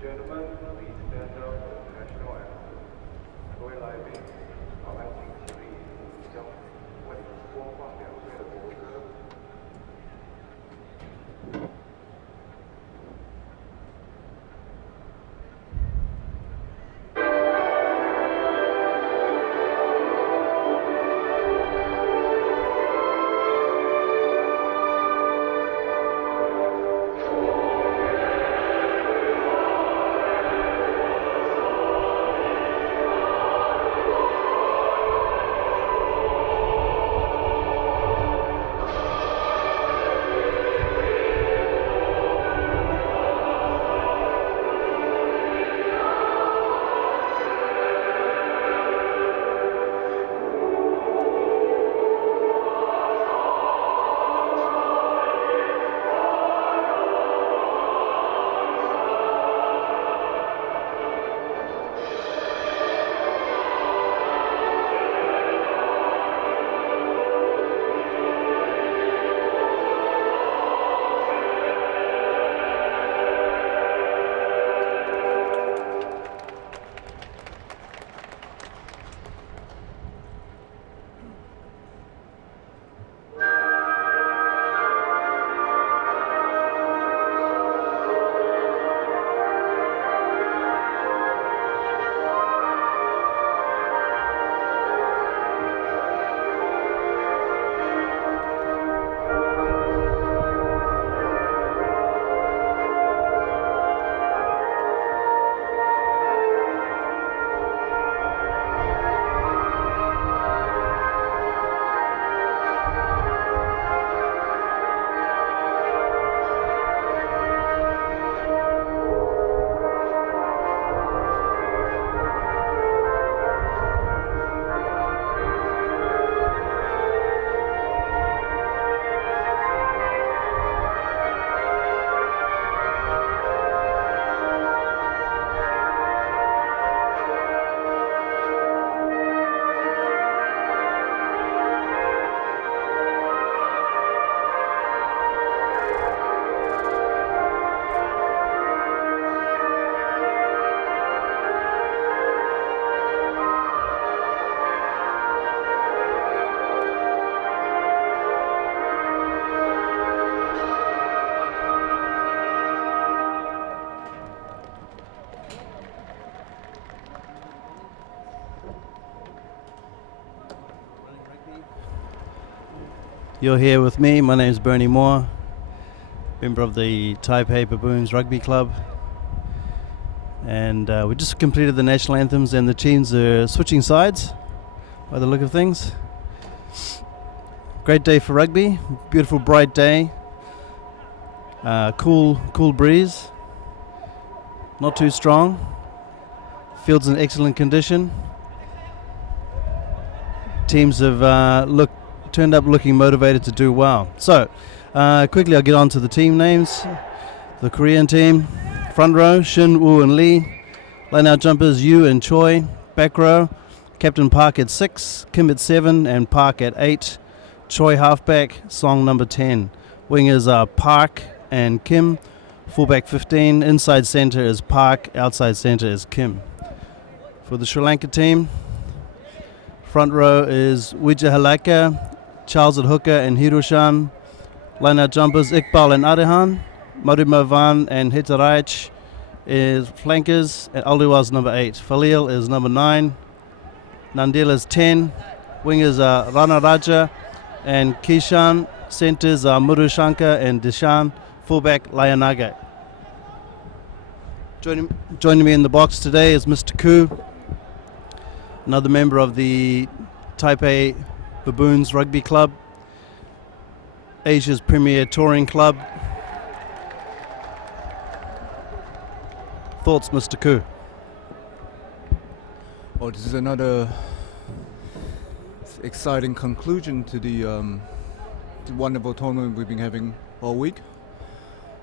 gentlemen, please stand up for the national anthem. 各位来宾，麻烦请起立，将为播放两队的国歌。You're here with me. My name is Bernie Moore, member of the Taipei Baboons Rugby Club. And we just completed the national anthems and the teams are switching sides by the look of things. Great day for rugby, beautiful bright day, cool breeze, not too strong, field's in excellent condition. Teams have turned up looking motivated to do well. So, quickly I'll get on to the team names. The Korean team, front row, Shin, Woo and Lee. Line out jumpers, Yu and Choi. Back row, Captain Park at 6, Kim at 7 and Park at 8. Choi halfback, Song number 10. Wingers are Park and Kim. Fullback 15, inside centre is Park, outside centre is Kim. For the Sri Lanka team, front row is Wijahalaka, Charles at hooker and Hiroshan. Line-out jumpers Iqbal and Arihan. Marumavan and Hitaraich is flankers. And Aliwal's number 8. Falil is number 9. Nandil is 10. Wingers are Rana Raja and Kishan. Centres are Murushankar and Dishan. Fullback Layanaga. Joining me in the box today is Mr. Koo, another member of the Taipei Baboons Rugby Club, Asia's premier touring club. Thoughts, Mr. Koo? Well, this is another exciting conclusion to the wonderful tournament we've been having all week.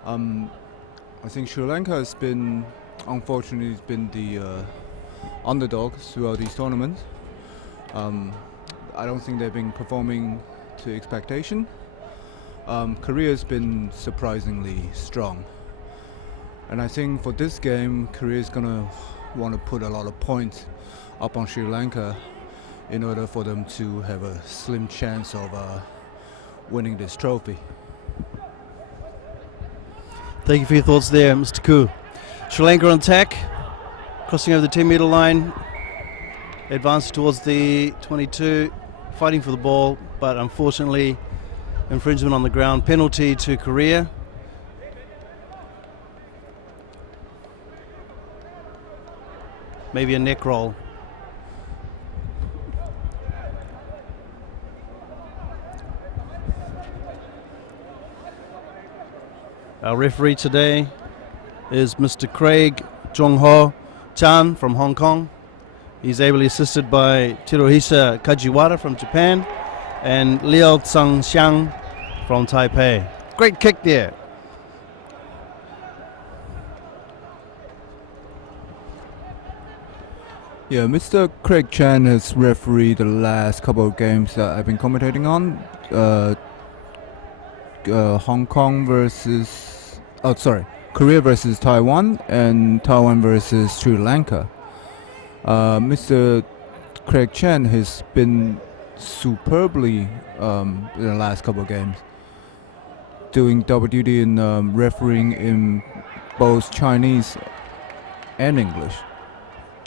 I think Sri Lanka has been, unfortunately, the underdog throughout these tournaments. I don't think they've been performing to expectation. Korea has been surprisingly strong. And I think for this game, Korea is gonna want to put a lot of points up on Sri Lanka in order for them to have a slim chance of winning this trophy. Thank you for your thoughts there, Mr. Koo. Sri Lanka on attack, crossing over the 10-metre line, advanced towards the 22, fighting for the ball, but unfortunately infringement on the ground, penalty to Korea. Maybe a neck roll. Our referee today is Mr. Craig Jong-ho Chan from Hong Kong. He's ably assisted by Tirohisa Kajiwara from Japan and Liao Tsang-xiang from Taipei. Great kick there. Yeah, Mr. Craig Chan has refereed the last couple of games that I've been commentating on. Korea versus Taiwan and Taiwan versus Sri Lanka. Mr. Craig Chan has been superbly in the last couple of games, doing double duty in refereeing in both Chinese and English,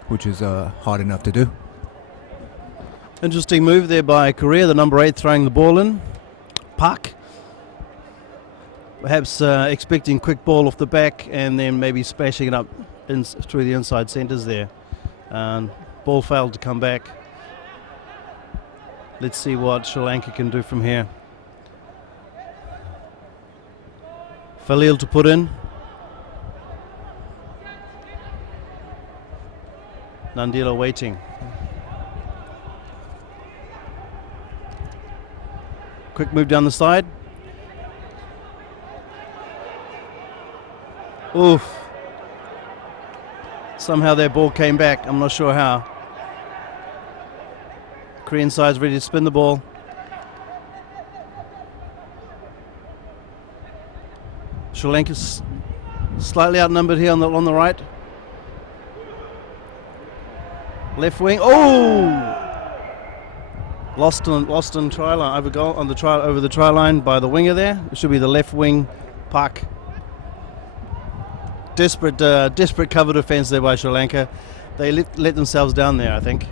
which is hard enough to do. Interesting move there by Korea, the number 8 throwing the ball in. Park. Perhaps expecting quick ball off the back and then maybe splashing it up through the inside centres there. Ball failed to come back. Let's see what Sri Lanka can do from here. Falil to put in. Nandila waiting. Quick move down the side. Oof. Somehow their ball came back. I'm not sure how. Korean side's ready to spin the ball. Sri Lanka's slightly outnumbered here on the right. Left wing. Oh! Lost on try line. Over the try line by the winger there. It should be the left wing, Park. Desperate cover defense there by Sri Lanka. They let themselves down there, I think.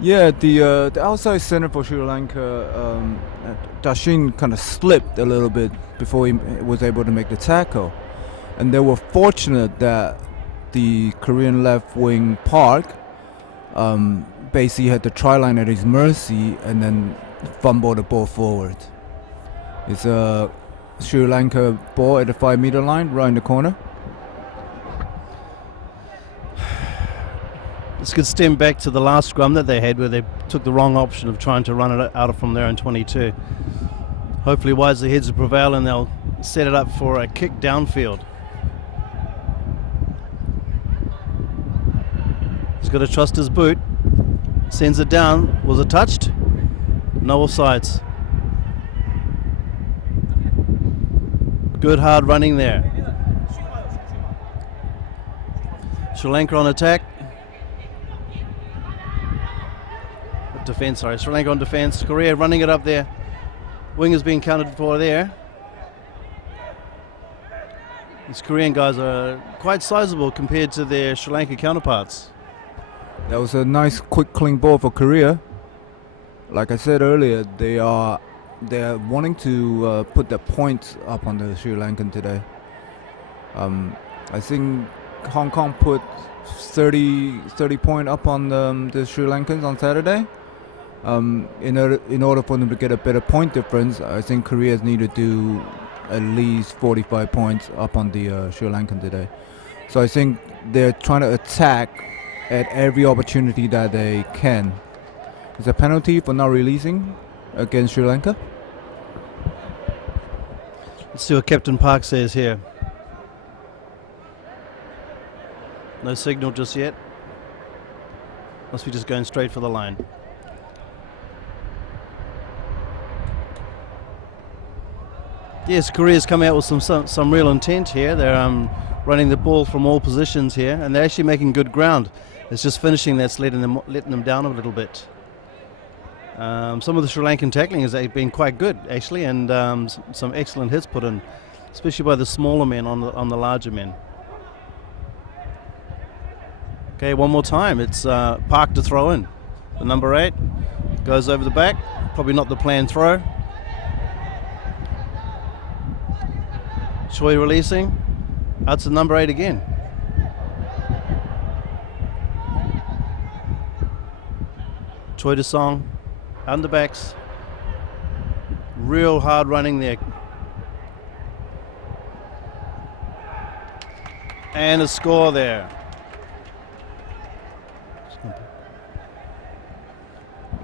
Yeah, the outside center for Sri Lanka, Dashin, kind of slipped a little bit before he was able to make the tackle, and they were fortunate that the Korean left wing Park basically had the try line at his mercy and then fumbled the ball forward. It's a Sri Lanka ball at the 5-meter line, right in the corner. This could stem back to the last scrum that they had where they took the wrong option of trying to run it out from their own 22. Hopefully wiser heads will prevail and they'll set it up for a kick downfield. He's got to trust his boot. Sends it down. Was it touched? No offsides. Good hard running there. Sri Lanka on attack. Defense, sorry. Sri Lanka on defense. Korea running it up there. Wingers being counted for there. These Korean guys are quite sizable compared to their Sri Lanka counterparts. That was a nice, quick, clean ball for Korea. Like I said earlier, they are wanting to put the points up on the Sri Lankan today. I think Hong Kong put 30 point up on the Sri Lankans on Saturday. In order for them to get a better point difference, I think Korea need to do at least 45 points up on the Sri Lankan today. So I think they're trying to attack at every opportunity that they can. Is a penalty for not releasing against Sri Lanka? Let's see what Captain Park says here. No signal just yet. Must be just going straight for the line. Yes, Korea's come out with some real intent here. They're running the ball from all positions here, and they're actually making good ground. It's just finishing that's letting them down a little bit. Some of the Sri Lankan tackling has been quite good, actually, and some excellent hits put in, especially by the smaller men on the larger men. Okay, one more time. It's Park to throw in. The number 8 goes over the back. Probably not the planned throw. Choi releasing. Out to number 8 again. Choi to Song. Underbacks. Real hard running there. And a score there.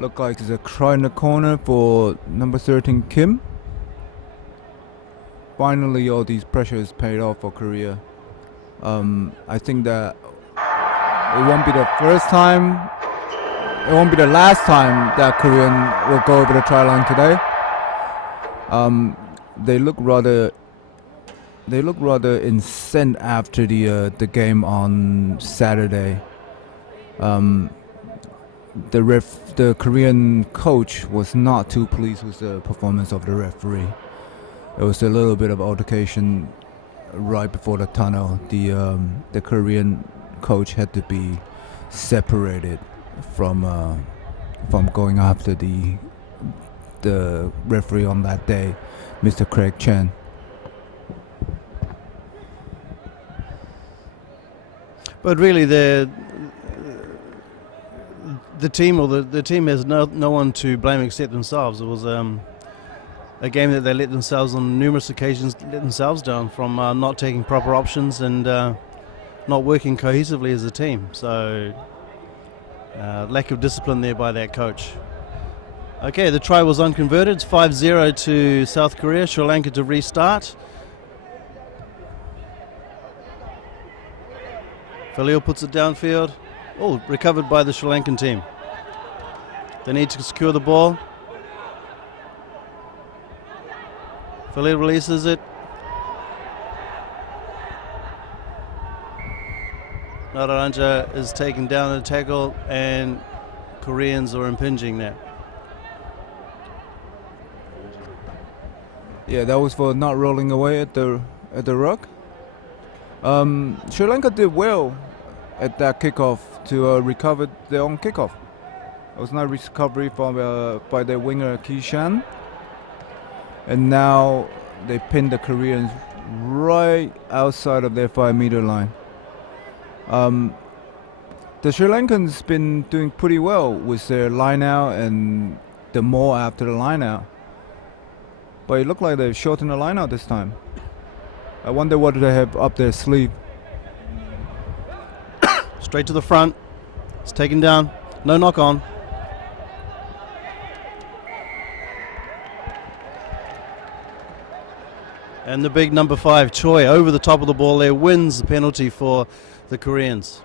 Look like there's a try in the corner for number 13 Kim. Finally, all these pressures paid off for Korea. I think that it won't be the first time, it won't be the last time that Korean will go over the try line today. They look rather incensed after the game on Saturday. The Korean coach was not too pleased with the performance of the referee. It was a little bit of altercation right before the tunnel. The Korean coach had to be separated from going after the referee on that day, Mr. Craig Chen. But really, the team has no one to blame except themselves. It was a game that they let themselves on numerous occasions let themselves down from not taking proper options and not working cohesively as a team. So lack of discipline there by that coach. Okay, the try was unconverted. It's 5-0 to South Korea. Sri Lanka to restart. Falil puts it downfield. Oh, recovered by the Sri Lankan team. They need to secure the ball. Falil releases it. Naranja is taken down in a tackle, and Koreans are impinging there. Yeah, that was for not rolling away at the ruck. Sri Lanka did well at that kickoff to recover their own kickoff. It was a nice recovery by their winger Kishan. And now they pinned the Koreans right outside of their 5-meter line. The Sri Lankans been doing pretty well with their line out and the more after the line out. But it looked like they've shortened the line out this time. I wonder what they have up their sleeve. Straight to the front. It's taken down. No knock on. And the big number 5, Choi, over the top of the ball there, wins the penalty for the Koreans.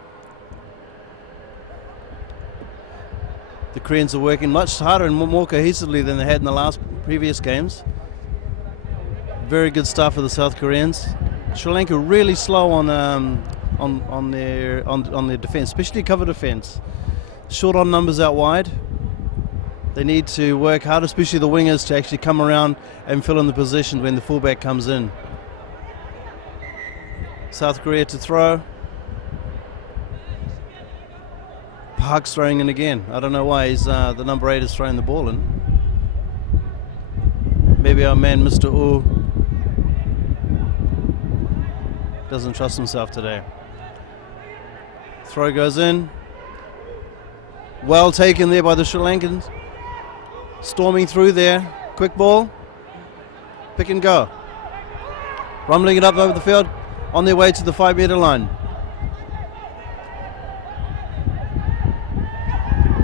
The Koreans are working much harder and more cohesively than they had in the previous games. Very good start for the South Koreans. Sri Lanka really slow on their defence, especially cover defence. Short on numbers out wide. They need to work hard, especially the wingers, to actually come around and fill in the position when the fullback comes in. South Korea to throw. Park's throwing in again. I don't know why the number 8 is throwing the ball in. Maybe our man Mr. U doesn't trust himself today. Throw goes in. Well taken there by the Sri Lankans. Storming through there. Quick ball. Pick and go. Rumbling it up over the field. On their way to the 5-meter line.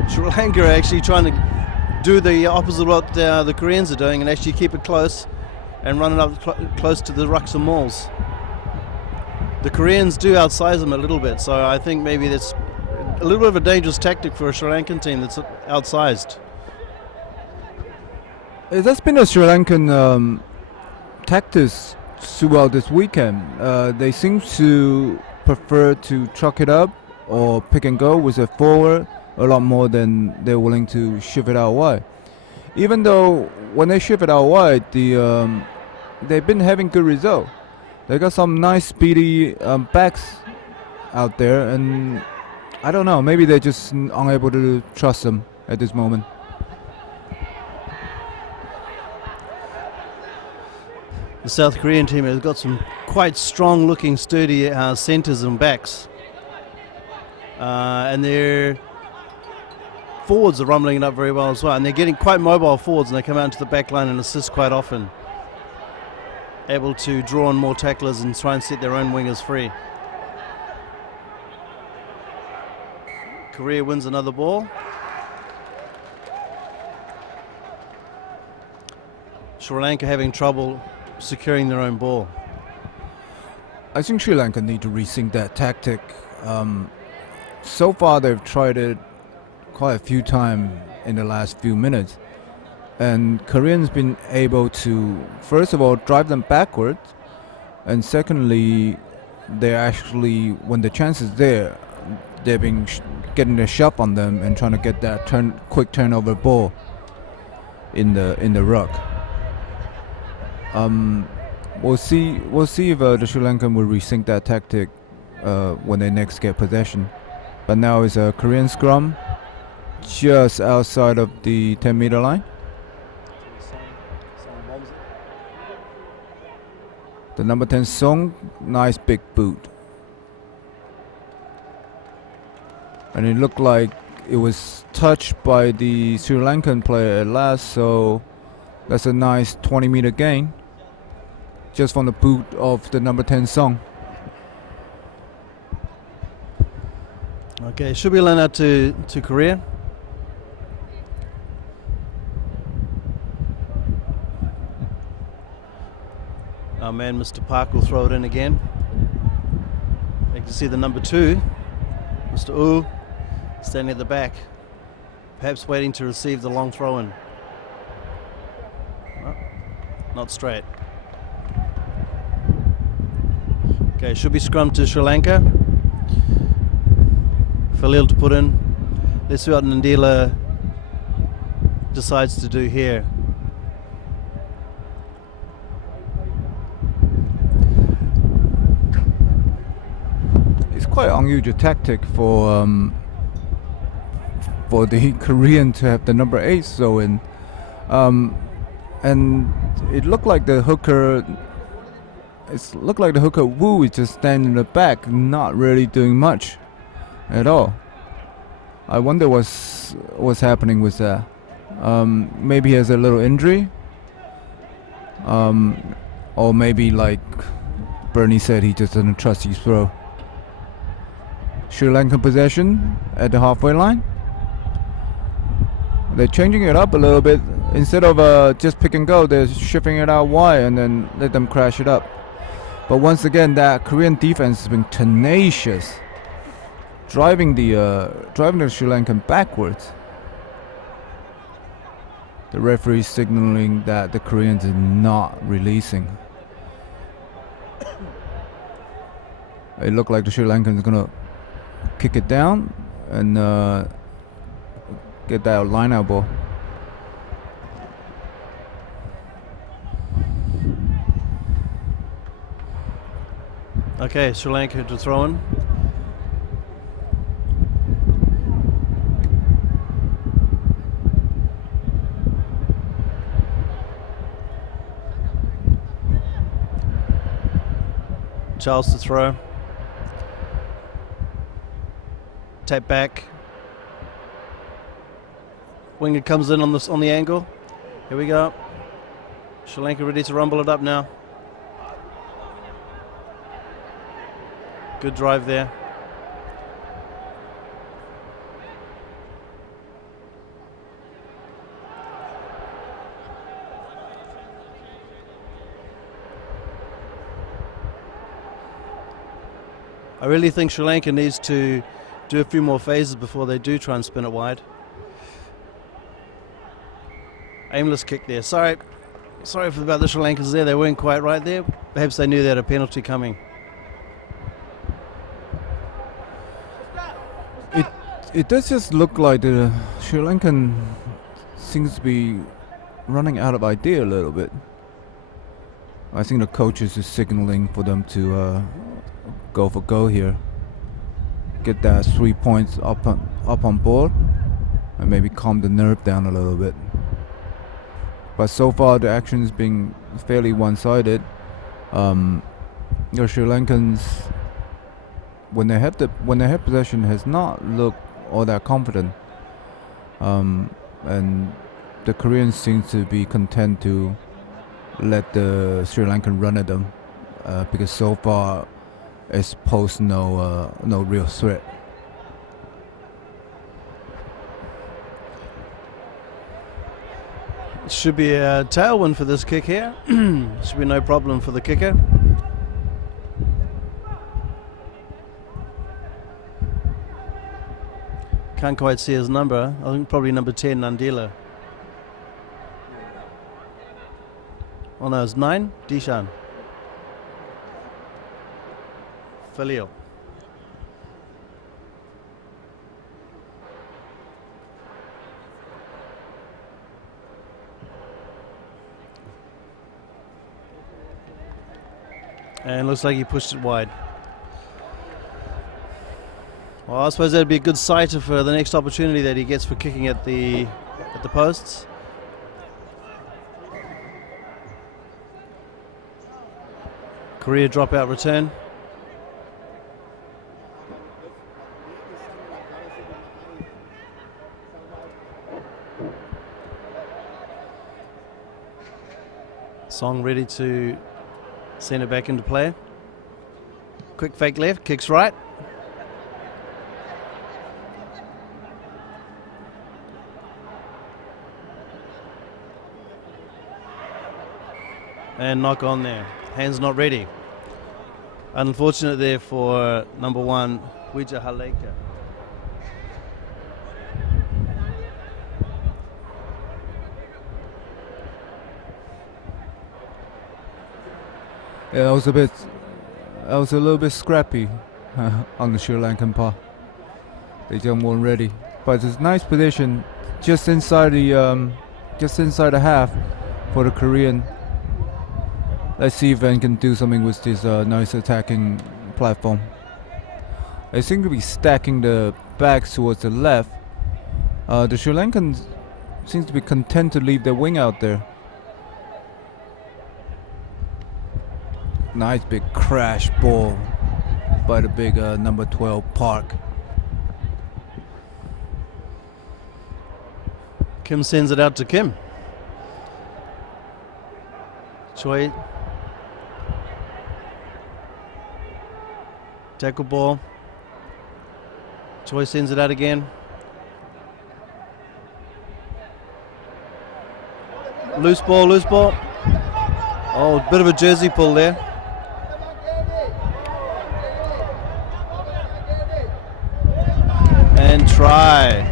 Sri Lanka are actually trying to do the opposite of what the Koreans are doing and actually keep it close and run it up close to the rucks and mauls. The Koreans do outsize them a little bit, so I think maybe that's a little bit of a dangerous tactic for a Sri Lankan team that's outsized. That's been a Sri Lankan tactics throughout this weekend. They seem to prefer to truck it up or pick and go with a forward a lot more than they're willing to shift it out wide. Even though when they shift it out wide, they've been having good results. They got some nice speedy backs out there, and I don't know, maybe they're just unable to trust them at this moment. The South Korean team has got some quite strong looking sturdy centres and backs, and their forwards are rumbling it up very well as well, and they're getting quite mobile forwards, and they come out into the back line and assist quite often, able to draw on more tacklers and try and set their own wingers free. Korea wins another ball. Sri Lanka having trouble securing their own ball. I think Sri Lanka need to rethink that tactic. So far they've tried it quite a few times in the last few minutes, and Koreans been able to, first of all, drive them backwards, and secondly, they actually, when the chance is there, they've been getting the shove on them and trying to get that quick turnover ball in the ruck. We'll see if the Sri Lankan will rethink that tactic when they next get possession. But now it's a Korean scrum just outside of the 10-meter line. The number 10 Song, nice big boot. And it looked like it was touched by the Sri Lankan player at last, so that's a nice 20-meter gain just from the boot of the number 10 Song. Okay, should be a line out to Korea. Our man Mr. Park will throw it in again. You can see the number 2, Mr. Oo, standing at the back, perhaps waiting to receive the long throw in. Oh, not straight. Okay, should be scrum to Sri Lanka. Khalil to put in. Let's see what Nandila decides to do here. It's quite an unusual tactic for the Korean to have the number 8 throw in, and it looked like the hooker. Wu is just standing in the back, not really doing much at all. I wonder what's happening with that. Maybe he has a little injury, or maybe like Bernie said, he just doesn't trust his throw. Sri Lankan possession at the halfway line. They're changing it up a little bit. Instead of just pick and go, they're shifting it out wide and then let them crash it up. But once again, that Korean defense has been tenacious, driving the Sri Lankan backwards. The referee signaling that the Koreans are not releasing. It looked like the Sri Lankans are gonna kick it down and get that line out ball. Okay, Sri Lanka to throw in. Charles to throw. Tap back. Winger comes in on the angle. Here we go. Sri Lanka ready to rumble it up now. Good drive there. I really think Sri Lanka needs to do a few more phases before they do try and spin it wide. Aimless kick there. Sorry, Sorry about the Sri Lankans there. They weren't quite right there. Perhaps they knew they had a penalty coming. It does just look like the Sri Lankan seems to be running out of idea a little bit. I think the coach is just signaling for them to go for goal here. Get that 3 points up on board and maybe calm the nerve down a little bit. But so far the action's been fairly one-sided. The Sri Lankans, when they have possession, has not looked all that confident, and the Koreans seem to be content to let the Sri Lankan run at them, because so far it's posed no real threat. Should be a tailwind for this kick here. Should be no problem for the kicker. Can't quite see his number. I think probably number 10, Nandila. Oh no, it's 9, Dishan. Filial. And looks like he pushed it wide. Well, I suppose that'd be a good sight for the next opportunity that he gets for kicking at the posts. Korea dropout return. Song ready to send it back into play. Quick fake left, kicks right. And knock on there. Hands not ready. Unfortunate there for number 1, Wija Haleka. Yeah, that was a little bit scrappy on the Sri Lankan part. They just weren't ready, but it's a nice position just inside the half for the Korean. Let's see if they can do something with this nice attacking platform. They seem to be stacking the backs towards the left. The Sri Lankans seems to be content to leave their wing out there. Nice big crash ball by the big number 12 Park. Kim sends it out to Kim. Choi. Tackle ball. Choi sends it out again. Loose ball, loose ball. Oh, bit of a jersey pull there. And try.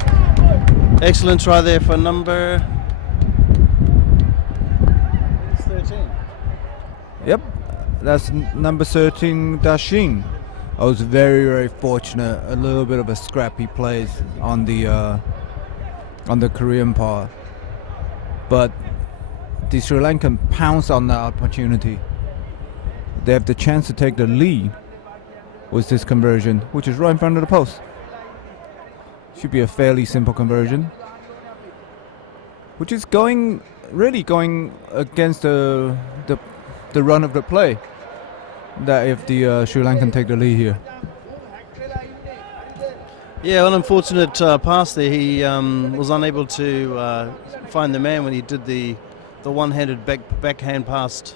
Excellent try there for number 13. Yep, that's number 13, Dashin. I was very, very fortunate. A little bit of a scrappy plays on the Korean part, but the Sri Lankan pounced on that opportunity. They have the chance to take the lead with this conversion, which is right in front of the post. Should be a fairly simple conversion, which is really going against the run of the play. That if the Sri Lankan take the lead here. Yeah, an unfortunate pass there. He was unable to find the man when he did the one-handed backhand pass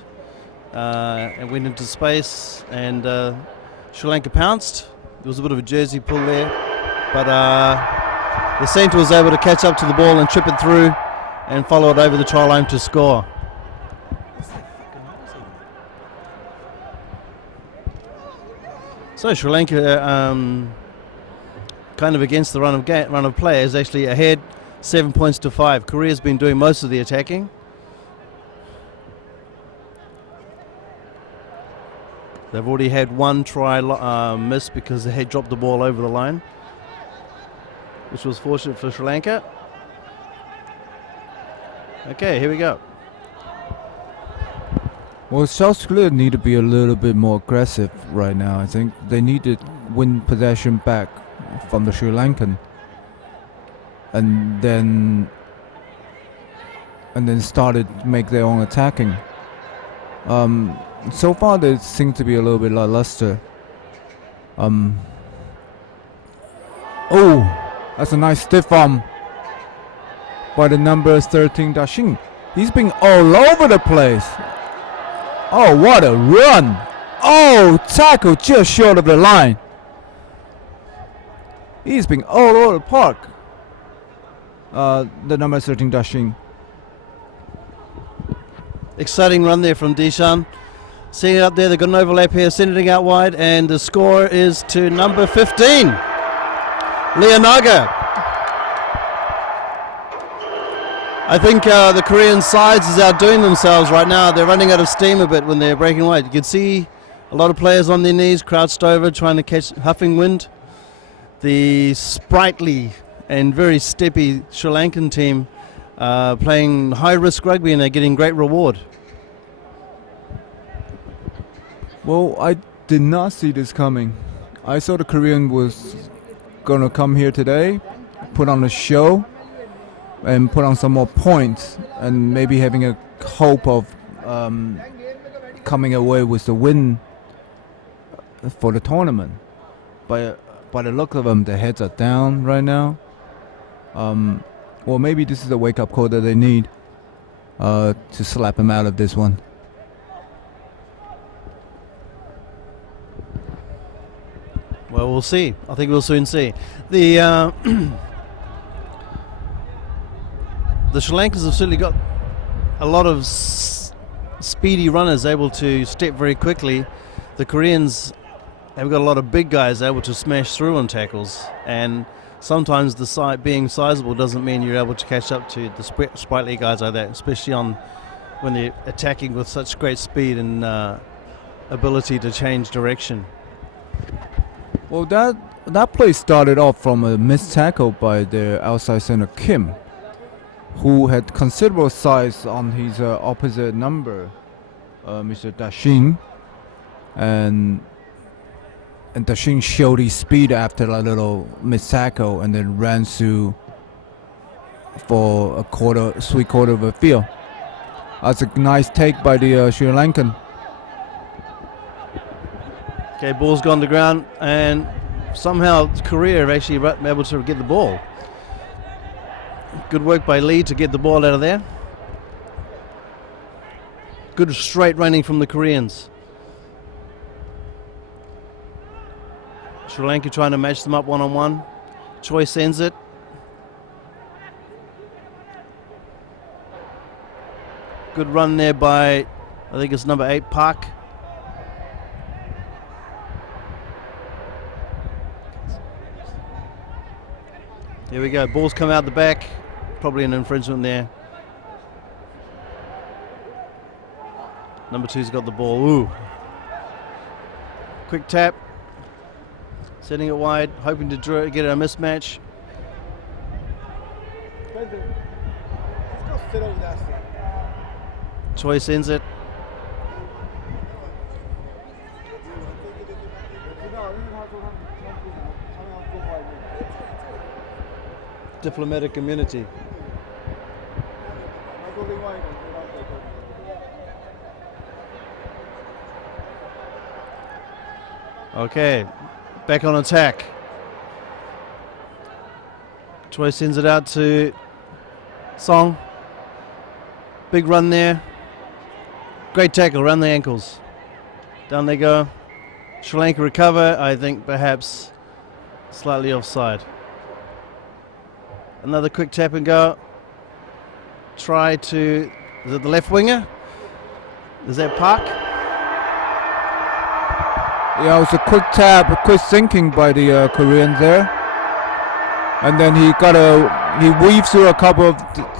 and went into space, and Sri Lanka pounced. There was a bit of a jersey pull there, but the centre was able to catch up to the ball and chip it through and follow it over the try line to score. So Sri Lanka, kind of against the run of play, is actually ahead 7 points to 5. Korea's been doing most of the attacking. They've already had one try miss because they had dropped the ball over the line, which was fortunate for Sri Lanka. Okay, here we go. Well, South Korea need to be a little bit more aggressive right now. I think they need to win possession back from the Sri Lankan, and then started to make their own attacking. So far, they seem to be a little bit lackluster. Oh, that's a nice stiff arm by the number 13 Dashing. He's been all over the place. Oh, what a run! Oh, tackle just short of the line. He's been all over the park. The number 13 Dashing. Exciting run there from Dishan. Seeing it up there, they've got an overlap here, sending it out wide, and the score is to number 15, Leonaga. I think the Korean sides is outdoing themselves right now. They're running out of steam a bit when they're breaking wide. You can see a lot of players on their knees, crouched over, trying to catch huffing wind. The sprightly and very steppy Sri Lankan team playing high-risk rugby, and they're getting great reward. Well, I did not see this coming. I thought the Korean was gonna come here today, put on a show, and put on some more points, and maybe having a hope of coming away with the win for the tournament. But by the look of them, their heads are down right now. Well, maybe this is a wake-up call that they need to slap them out of this one. Well, we'll see. I think we'll soon see. The the Sri Lankans have certainly got a lot of speedy runners able to step very quickly. The Koreans have got a lot of big guys able to smash through on tackles, and sometimes the being sizable doesn't mean you're able to catch up to the sprightly guys like that, especially when they're attacking with such great speed and ability to change direction. Well, that play started off from a missed tackle by their outside center Kim, who had considerable size on his opposite number, Mr. Dashing, and Dashing showed his speed after a little missed tackle and then ran through for a sweet quarter of a field. That's a nice take by the Sri Lankan. Okay, ball's gone to ground, and somehow Korea have actually been able to get the ball. Good work by Lee to get the ball out of there. Good straight running from the Koreans. Sri Lanka trying to match them up one-on-one. Choi sends it. Good run there by, I think it's number 8, Park. Here we go, ball's come out the back. Probably an infringement there. Number 2's got the ball. Ooh. Quick tap. Setting it wide, hoping to get a mismatch. Choi sends it. Diplomatic immunity. Okay, back on attack. Choi sends it out to Song. Big run there. Great tackle around the ankles. Down they go. Sri Lanka recover, I think perhaps slightly offside. Another quick tap and go. Try to, is it the left winger? Is that Park? Yeah, it was a quick tap, a quick sinking by the Koreans there. And then he weaved through a couple of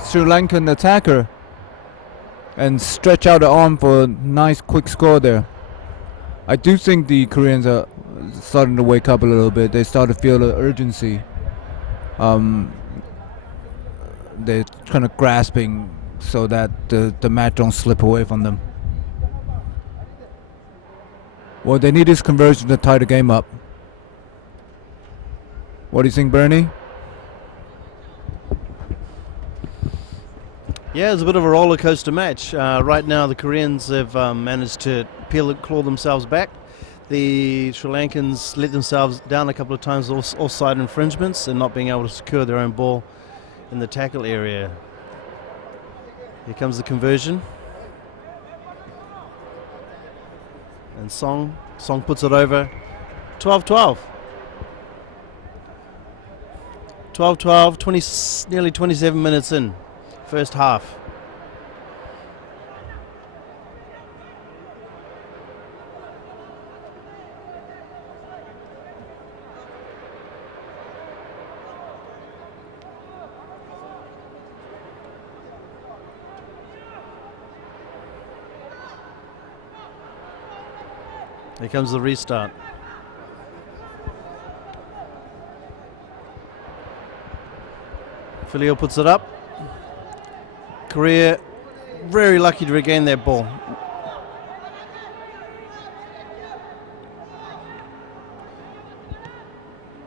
Sri Lankan attacker and stretch out the arm for a nice quick score there. I do think the Koreans are starting to wake up a little bit. They start to feel the urgency. They're kind of grasping so that the match don't slip away from them. Well, they need this conversion to tie the game up. What do you think, Bernie? Yeah, it's a bit of a roller coaster match. Right now, the Koreans have managed to claw themselves back. The Sri Lankans let themselves down a couple of times, offside infringements, and not being able to secure their own ball in the tackle area. Here comes the conversion. And Song puts it over. 12-12. 12-12, nearly 27 minutes in, first half. Here comes the restart. Filio puts it up. Korea very lucky to regain that ball.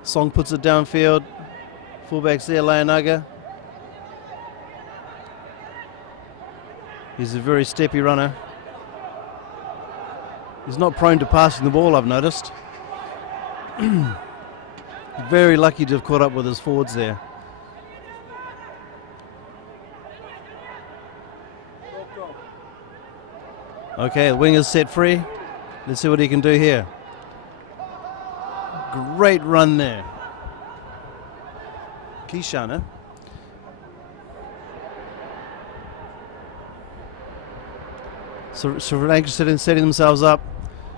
Song puts it downfield. Fullbacks there, Layanaga. He's a very steppy runner. He's not prone to passing the ball, I've noticed. Very lucky to have caught up with his forwards there. Okay, the wing is set free. Let's see what he can do here. Great run there. Kishana. So Sri Lanka setting themselves up.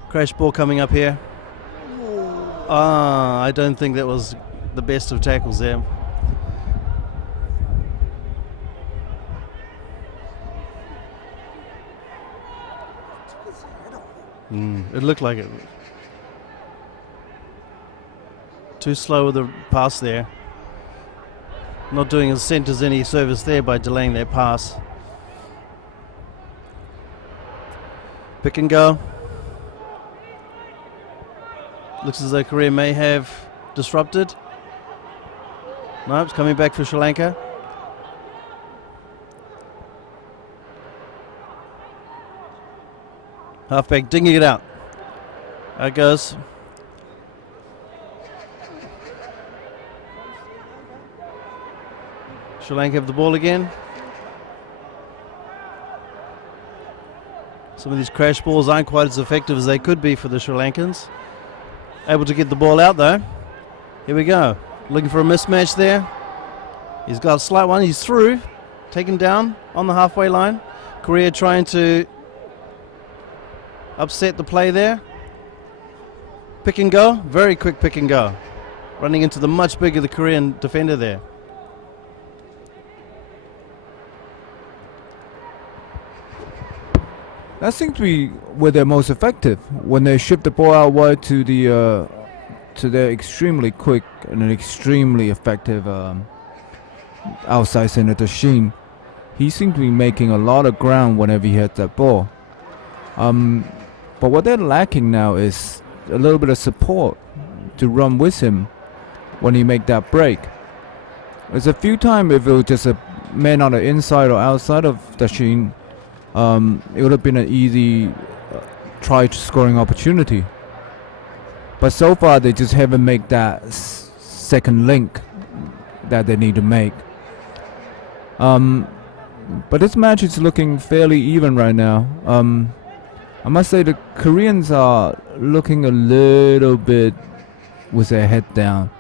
Crash ball coming up here. I don't think that was the best of tackles there. It looked like it. Too slow with the pass there. Not doing his centres any service there by delaying their pass. Pick and go. Looks as though Korea may have disrupted. No, it's coming back for Sri Lanka. Halfback dinging it out. There it goes. Sri Lanka have the ball again. Some of these crash balls aren't quite as effective as they could be for the Sri Lankans. Able to get the ball out though. Here we go. Looking for a mismatch there. He's got a slight one. He's through. Taken down on the halfway line. Korea trying to upset the play there. Pick and go. Very quick pick and go. Running into the much bigger the Korean defender there. That seems to be where they're most effective, when they ship the ball out wide to their extremely quick and an extremely effective outside center Sheen. He seems to be making a lot of ground whenever he hits that ball. But what they're lacking now is a little bit of support to run with him when he make that break. There's a few times if it was just a man on the inside or outside of Sheen, it would have been an easy try scoring opportunity. But so far they just haven't made that second link that they need to make. But this match is looking fairly even right now. I must say the Koreans are looking a little bit with their head down.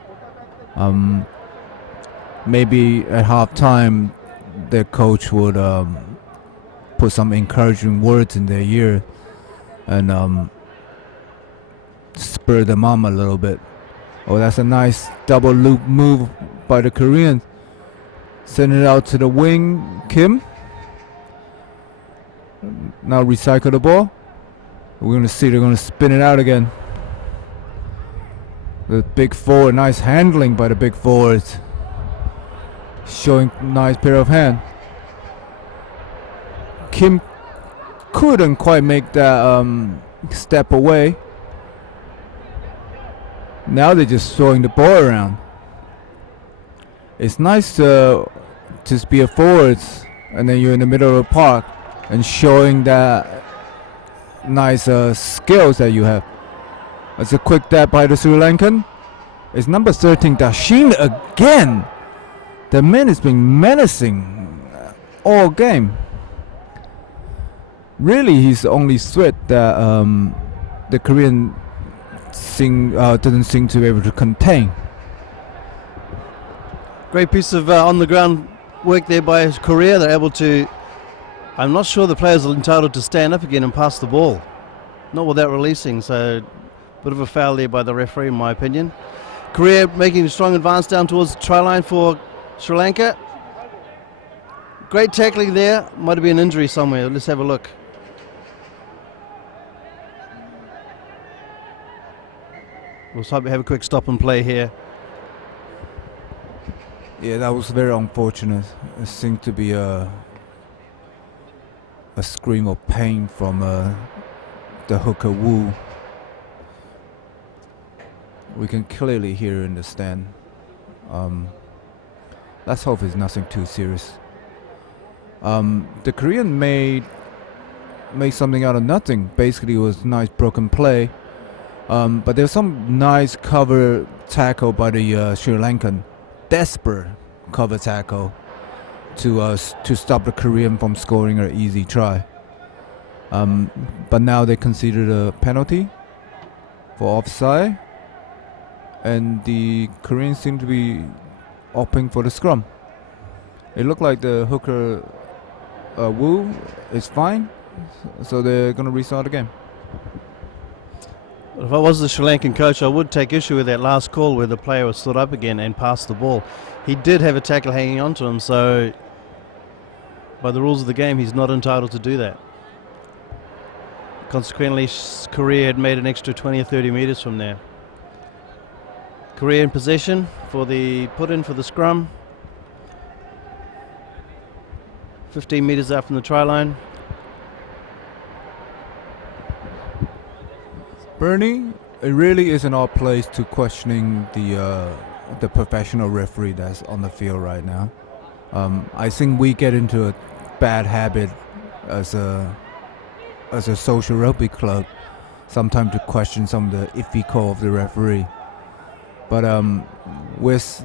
Maybe at halftime their coach would put some encouraging words in their ear and spur them on a little bit. Oh, that's a nice double loop move by the Koreans. Send it out to the wing, Kim. Now recycle the ball. We're going to see they're going to spin it out again. The big forward, nice handling by the big forwards. Showing nice pair of hand. Kim couldn't quite make that step away. Now they're just throwing the ball around. It's nice to just be a forward and then you're in the middle of the park and showing that nice skills that you have. It's a quick tap by the Sri Lankan. It's number 13, Dashin again. The man has been menacing all game. Really, he's the only threat that the Korean didn't seem to be able to contain. Great piece of on the ground work there by Korea. They're able to. I'm not sure the players are entitled to stand up again and pass the ball, not without releasing. So, bit of a foul there by the referee, in my opinion. Korea making a strong advance down towards the try line for Sri Lanka. Great tackling there. Might have been an injury somewhere. Let's have a look. We'll have a quick stop and play here. Yeah, that was very unfortunate. It seemed to be a scream of pain from the hooker Wu. We can clearly hear in the stand. Let's hope it's nothing too serious. The Korean made something out of nothing. Basically, it was nice broken play. But there's some nice cover tackle by the Sri Lankan. Desperate cover tackle to stop the Korean from scoring an easy try. But now they considered a penalty for offside, and the Koreans seem to be opting for the scrum. It looked like the hooker Wu is fine, so they're going to restart the game. If I was the Sri Lankan coach, I would take issue with that last call where the player was stood up again and passed the ball. He did have a tackle hanging onto him, so by the rules of the game, he's not entitled to do that. Consequently, Korea had made an extra 20 or 30 metres from there. Korea in possession for the put-in for the scrum. 15 metres out from the try line. Bernie, it really isn't our place to questioning the professional referee that's on the field right now. I think we get into a bad habit as a social rugby club sometimes to question some of the iffy call of the referee. But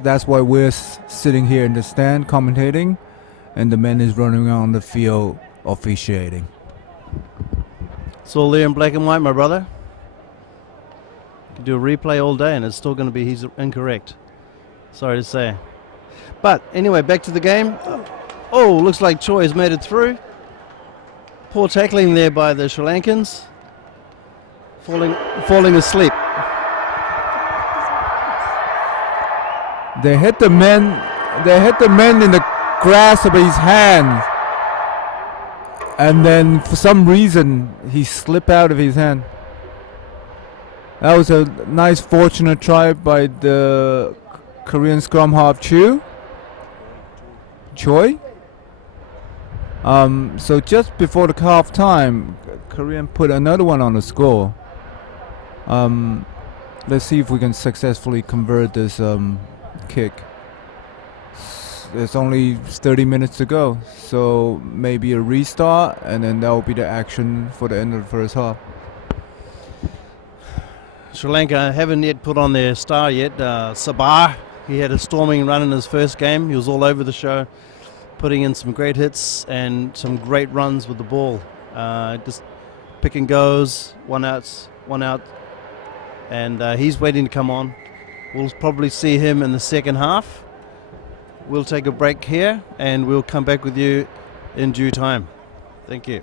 that's why we're sitting here in the stand commentating, and the man is running around the field officiating. It's all there in black and white, my brother. You can do a replay all day and it's still going to be he's incorrect. Sorry to say. But anyway, back to the game. Oh, looks like Choi has made it through. Poor tackling there by the Sri Lankans. Falling asleep. They hit the man in the grasp of his hand. And then for some reason he slipped out of his hand. That was a nice fortunate try by the Korean scrum half Choi. So just before the half time, Korean put another one on the score. Let's see if we can successfully convert this kick. There's only 30 minutes to go, so maybe a restart, and then that will be the action for the end of the first half. Sri Lanka haven't yet put on their star yet. Sabah, he had a storming run in his first game. He was all over the show, putting in some great hits and some great runs with the ball. Just pick and goes, one out, and he's waiting to come on. We'll probably see him in the second half. We'll take a break here and we'll come back with you in due time. Thank you.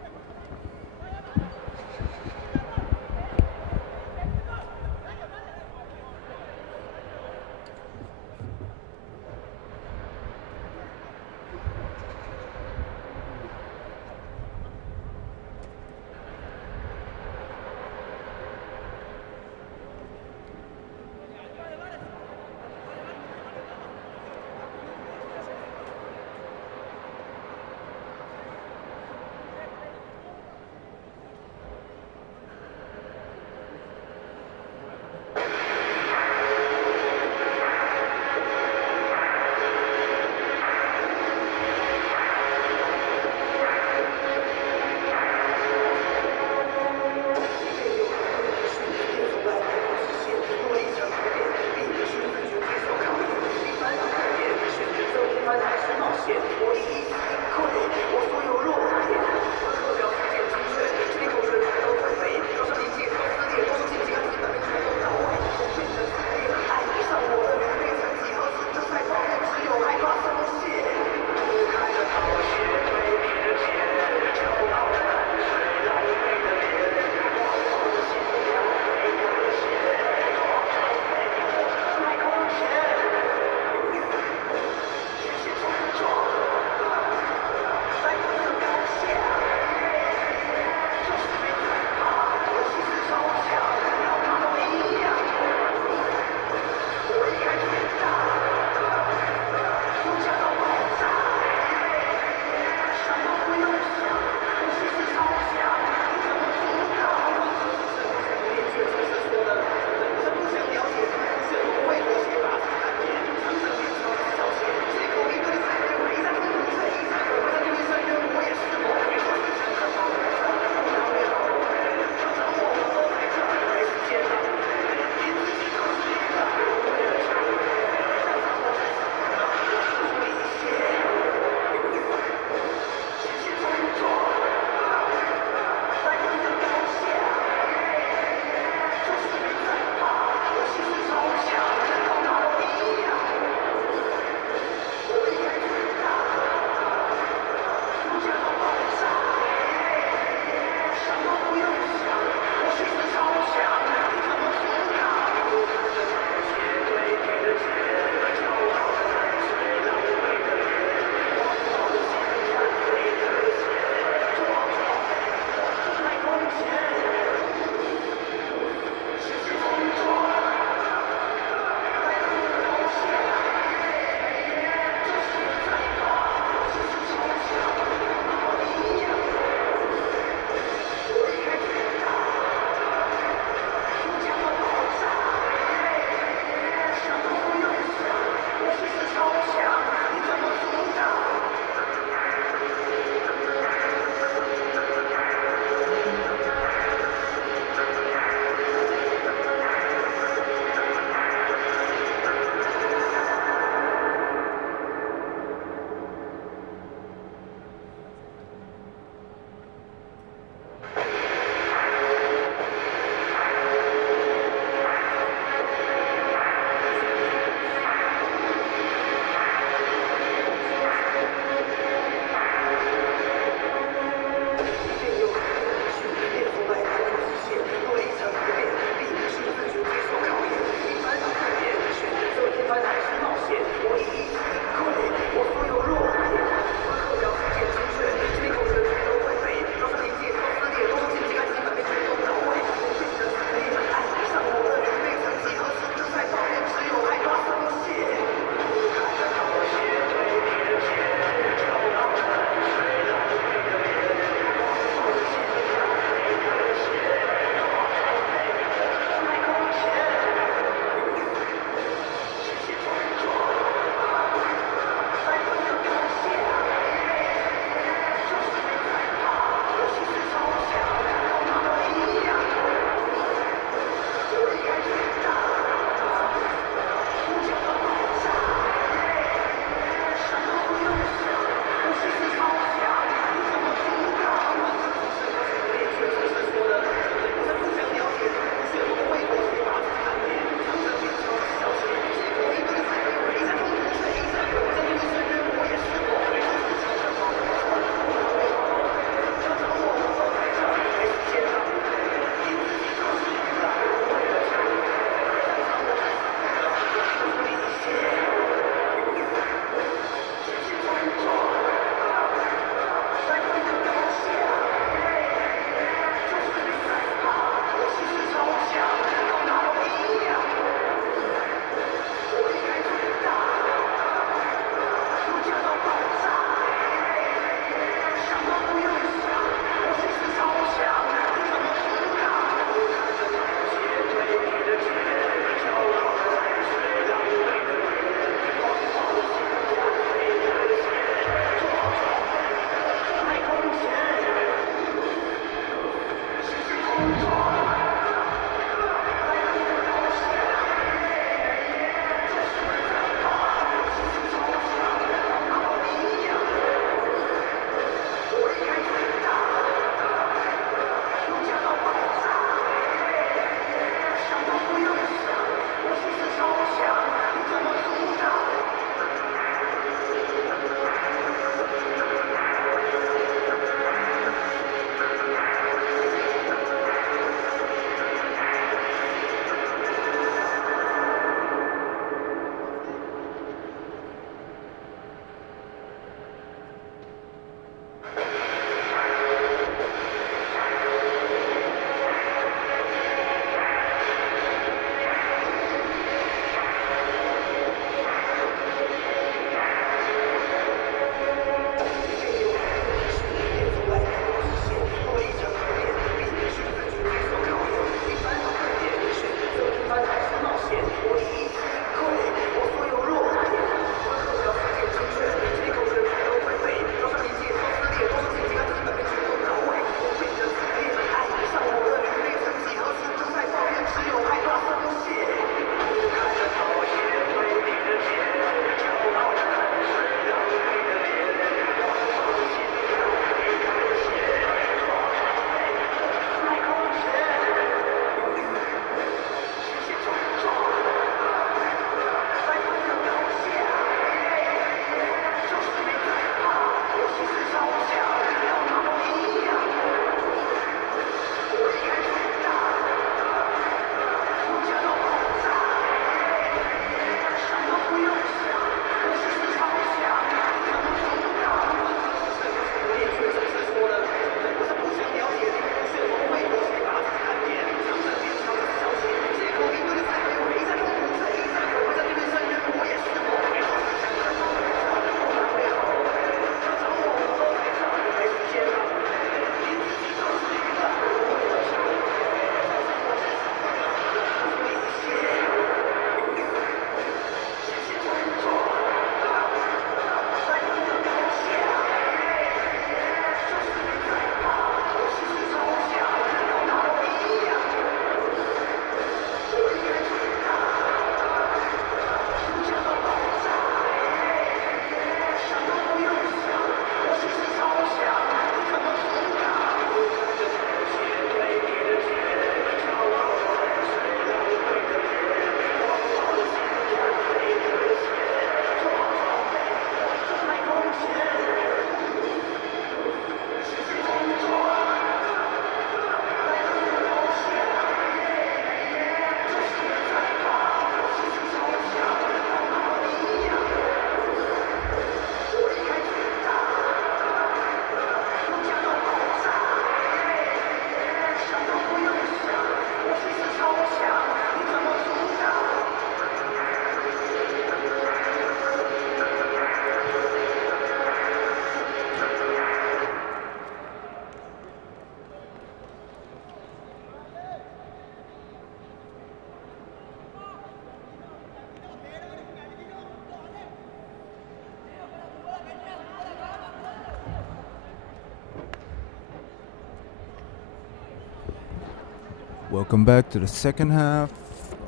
Welcome back to the second half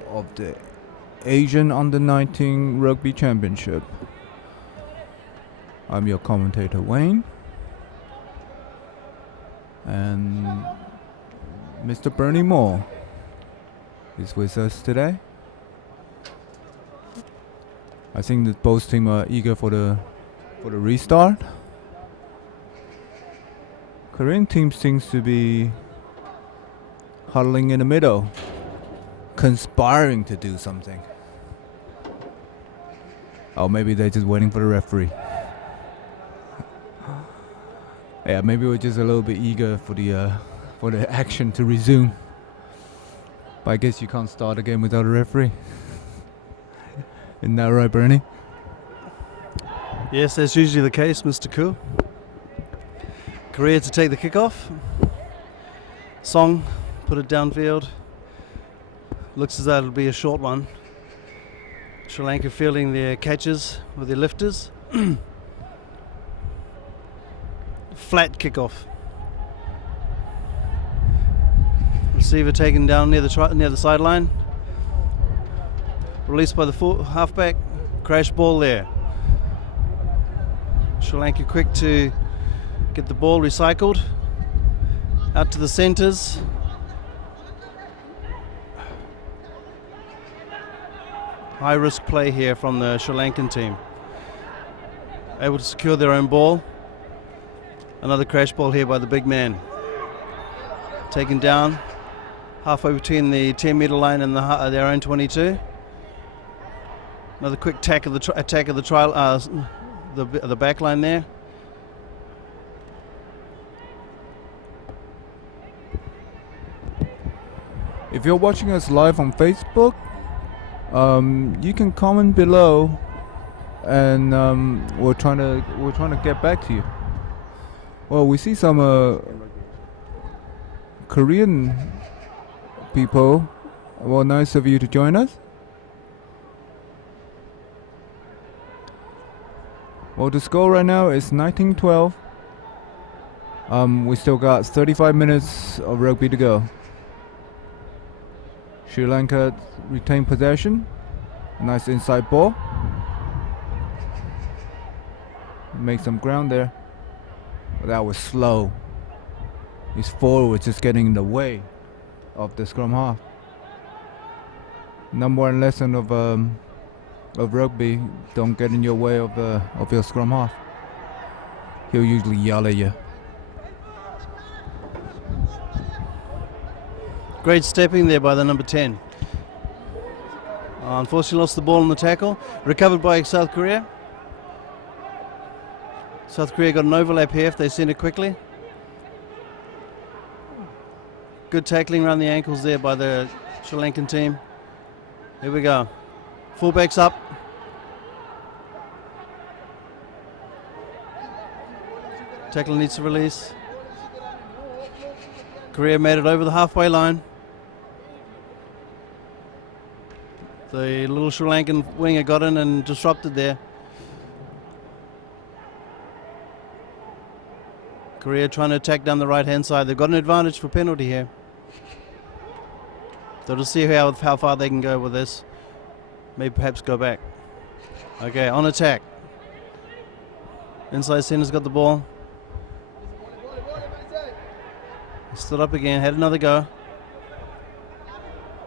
of the Asian Under-19 Rugby Championship. I'm your commentator Wayne, and Mr. Bernie Moore is with us today. I think that both teams are eager for the restart. Korean team seems to be huddling in the middle, conspiring to do something. Oh, maybe they're just waiting for the referee. Yeah, maybe we're just a little bit eager for the action to resume. But I guess you can't start a game without a referee. Isn't that right, Bernie? Yes, that's usually the case, Mr. Koo. Korea to take the kickoff. Song, put it downfield. Looks as though it'll be a short one. Sri Lanka fielding their catches with their lifters. Flat kickoff. Receiver taken down near the sideline. Released by the halfback. Crash ball there. Sri Lanka quick to get the ball recycled. Out to the centres. High risk play here from the Sri Lankan team. Able to secure their own ball. Another crash ball here by the big man. Taken down halfway between the 10-metre line and their own 22. Another quick attack of the trial, the back line there. If you're watching us live on Facebook, you can comment below, and we're trying to get back to you. Well, we see some Korean people. Well, nice of you to join us. Well, the score right now is 19-12. We still got 35 minutes of rugby to go. Sri Lanka retain possession. Nice inside ball. Make some ground there. But that was slow. His forward was just getting in the way of the scrum half. Number one lesson of rugby: don't get in your way of your scrum half. He'll usually yell at you. Great stepping there by the number 10. Unfortunately lost the ball in the tackle. Recovered by South Korea. South Korea got an overlap here if they send it quickly. Good tackling around the ankles there by the Sri Lankan team. Here we go. Fullbacks up. Tackle needs to release. Korea made it over the halfway line. The little Sri Lankan winger got in and disrupted there. Korea trying to attack down the right-hand side. They've got an advantage for penalty here. So to see how far they can go with this. Maybe perhaps go back. Okay, on attack. Inside center's got the ball. He stood up again, had another go.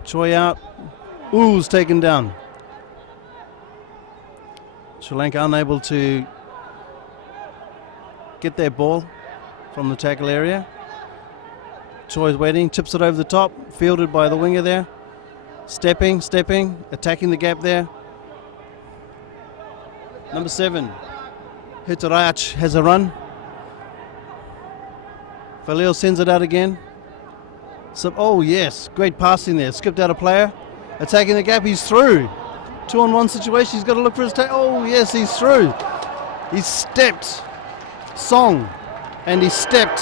Choi out. Ooh's taken down. Sri Lanka unable to get their ball from the tackle area. Choi's waiting, tips it over the top, fielded by the winger there. Stepping, attacking the gap there. Number 7, Hitarach has a run. Falil sends it out again. So, oh yes, great passing there. Skipped out a player. Attacking the gap, he's through. 2-on-1 situation, he's got to look for his oh yes, he's through. He stepped Song and he stepped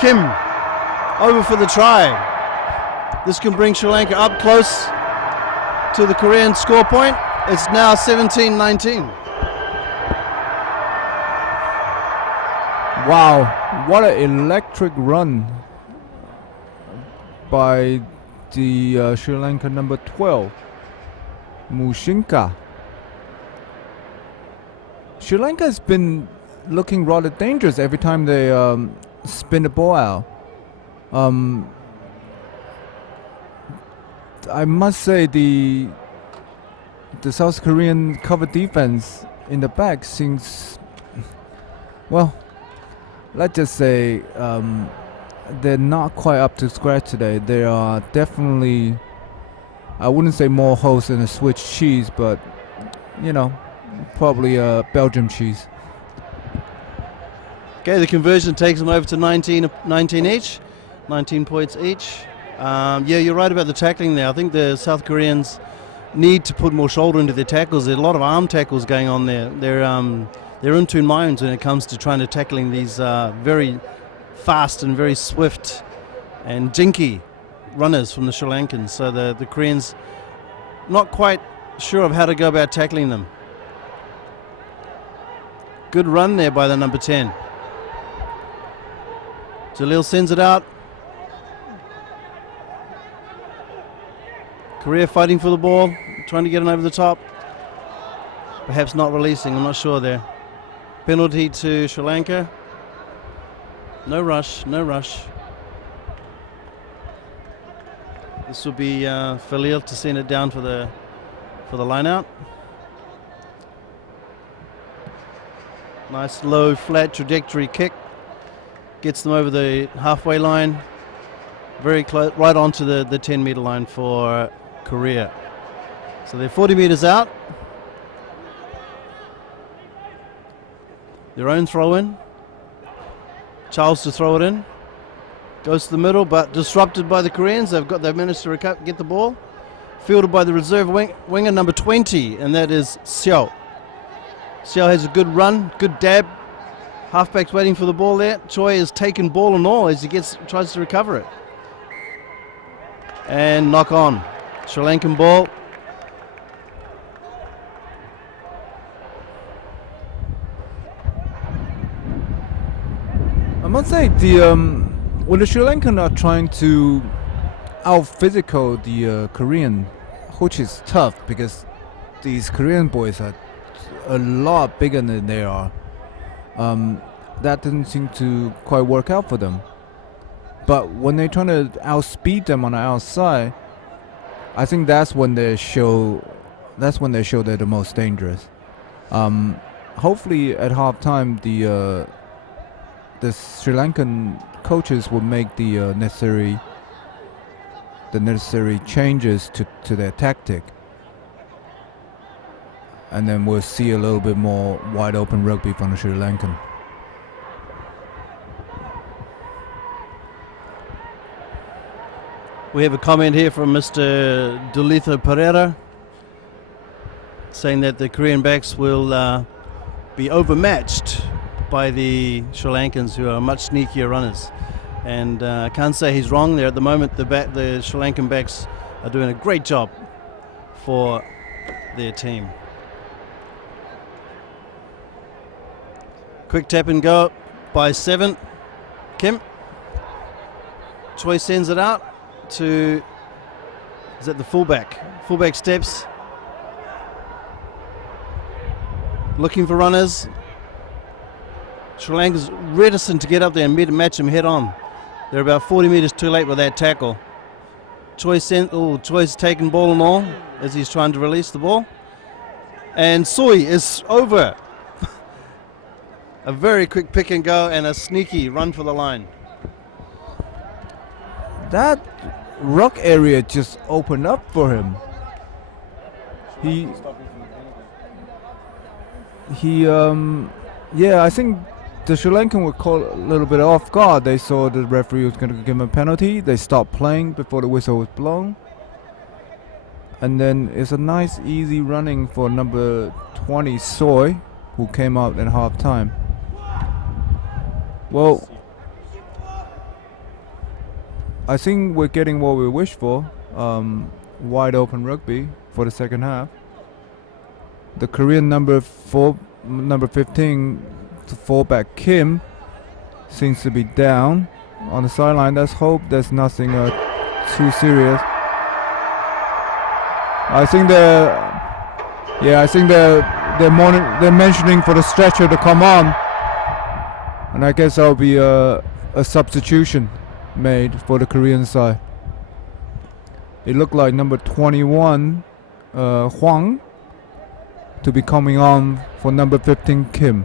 Kim over for the try. This can bring Sri Lanka up close to the Korean score point. It's now 17-19. Wow, what an electric run by the Sri Lanka number 12, Mushinka. Sri Lanka has been looking rather dangerous every time they spin the ball out. I must say the South Korean cover defense in the back seems, well, let's just say they're not quite up to scratch today. They are definitely, I wouldn't say more holes than a Swiss cheese, but you know, probably a Belgium cheese. Okay, the conversion takes them over to 19 each, 19 points each. Yeah, you're right about the tackling there. I think the South Koreans need to put more shoulder into their tackles. There's a lot of arm tackles going on there. They're in tune minds when it comes to trying to tackling these very fast and very swift and jinky runners from the Sri Lankans. So the Koreans not quite sure of how to go about tackling them. Good run there by the number 10. Jalil sends it out. Korea fighting for the ball, trying to get it over the top. Perhaps not releasing, I'm not sure there. Penalty to Sri Lanka. No rush, no rush. This will be Khalil to send it down for the line out. Nice low flat trajectory kick. Gets them over the halfway line. Very close, right onto the 10-meter line for Korea. So they're 40 meters out. Their own throw in. Charles to throw it in. Goes to the middle, but disrupted by the Koreans. They've managed to get the ball. Fielded by the reserve winger number 20, and that is Xiao. Xiao has a good run, good dab. Halfback's waiting for the ball there. Choi has taken ball and all as he tries to recover it. And knock on. Sri Lankan ball. I must say when the Sri Lankan are trying to out-physical the Korean, which is tough because these Korean boys are a lot bigger than they are. That didn't seem to quite work out for them. But when they're trying to outspeed them on the outside, I think that's when they show they're the most dangerous. Hopefully at halftime the Sri Lankan coaches will make the necessary changes to their tactic, and then we'll see a little bit more wide open rugby from the Sri Lankan. We have a comment here from Mr. Dulitho Pereira saying that the Korean backs will be overmatched by the Sri Lankans, who are much sneakier runners. And I can't say he's wrong there. At the moment, the Sri Lankan backs are doing a great job for their team. Quick tap and go by 7. Kim. Choi sends it out to, is that the fullback? Fullback steps. Looking for runners. Sri Lanka's reticent to get up there and match him head on. They're about 40 meters too late with that tackle. Choi's taken ball and all as he's trying to release the ball. And Sui is over. A very quick pick and go and a sneaky run for the line. That ruck area just opened up for him. I think the Sri Lankan were caught a little bit off guard. They saw the referee was going to give him a penalty. They stopped playing before the whistle was blown. And then it's a nice easy running for number 20 Soy, who came out in half time. Well, I think we're getting what we wish for. Wide open rugby for the second half. The Korean number 15, the fullback Kim, seems to be down on the sideline. Let's hope there's nothing too serious. I think they're mentioning for the stretcher to come on, and I guess there'll be a substitution made for the Korean side. It looked like number 21, Hwang, to be coming on for number 15, Kim.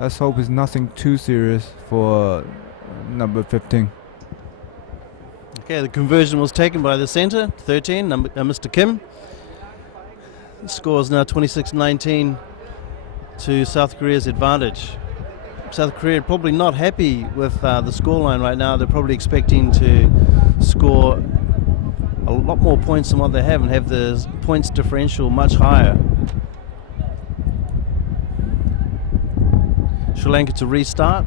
Let's hope it's nothing too serious for number 15. Okay, the conversion was taken by the centre, 13, Mr. Kim. The score is now 26-19 to South Korea's advantage. South Korea probably not happy with the scoreline right now. They're probably expecting to score a lot more points than what they have and have the points differential much higher. Sri Lanka to restart.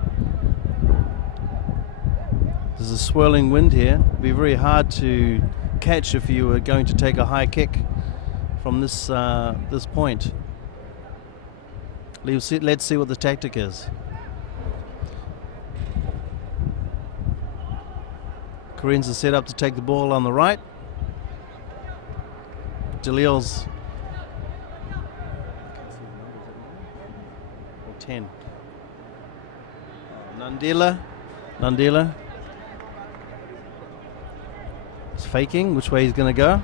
There's a swirling wind here. It'd be very hard to catch if you were going to take a high kick from this point. Let's see what the tactic is. Koreans are set up to take the ball on the right. Jalil's 10. Nandila. He's faking which way he's going to go.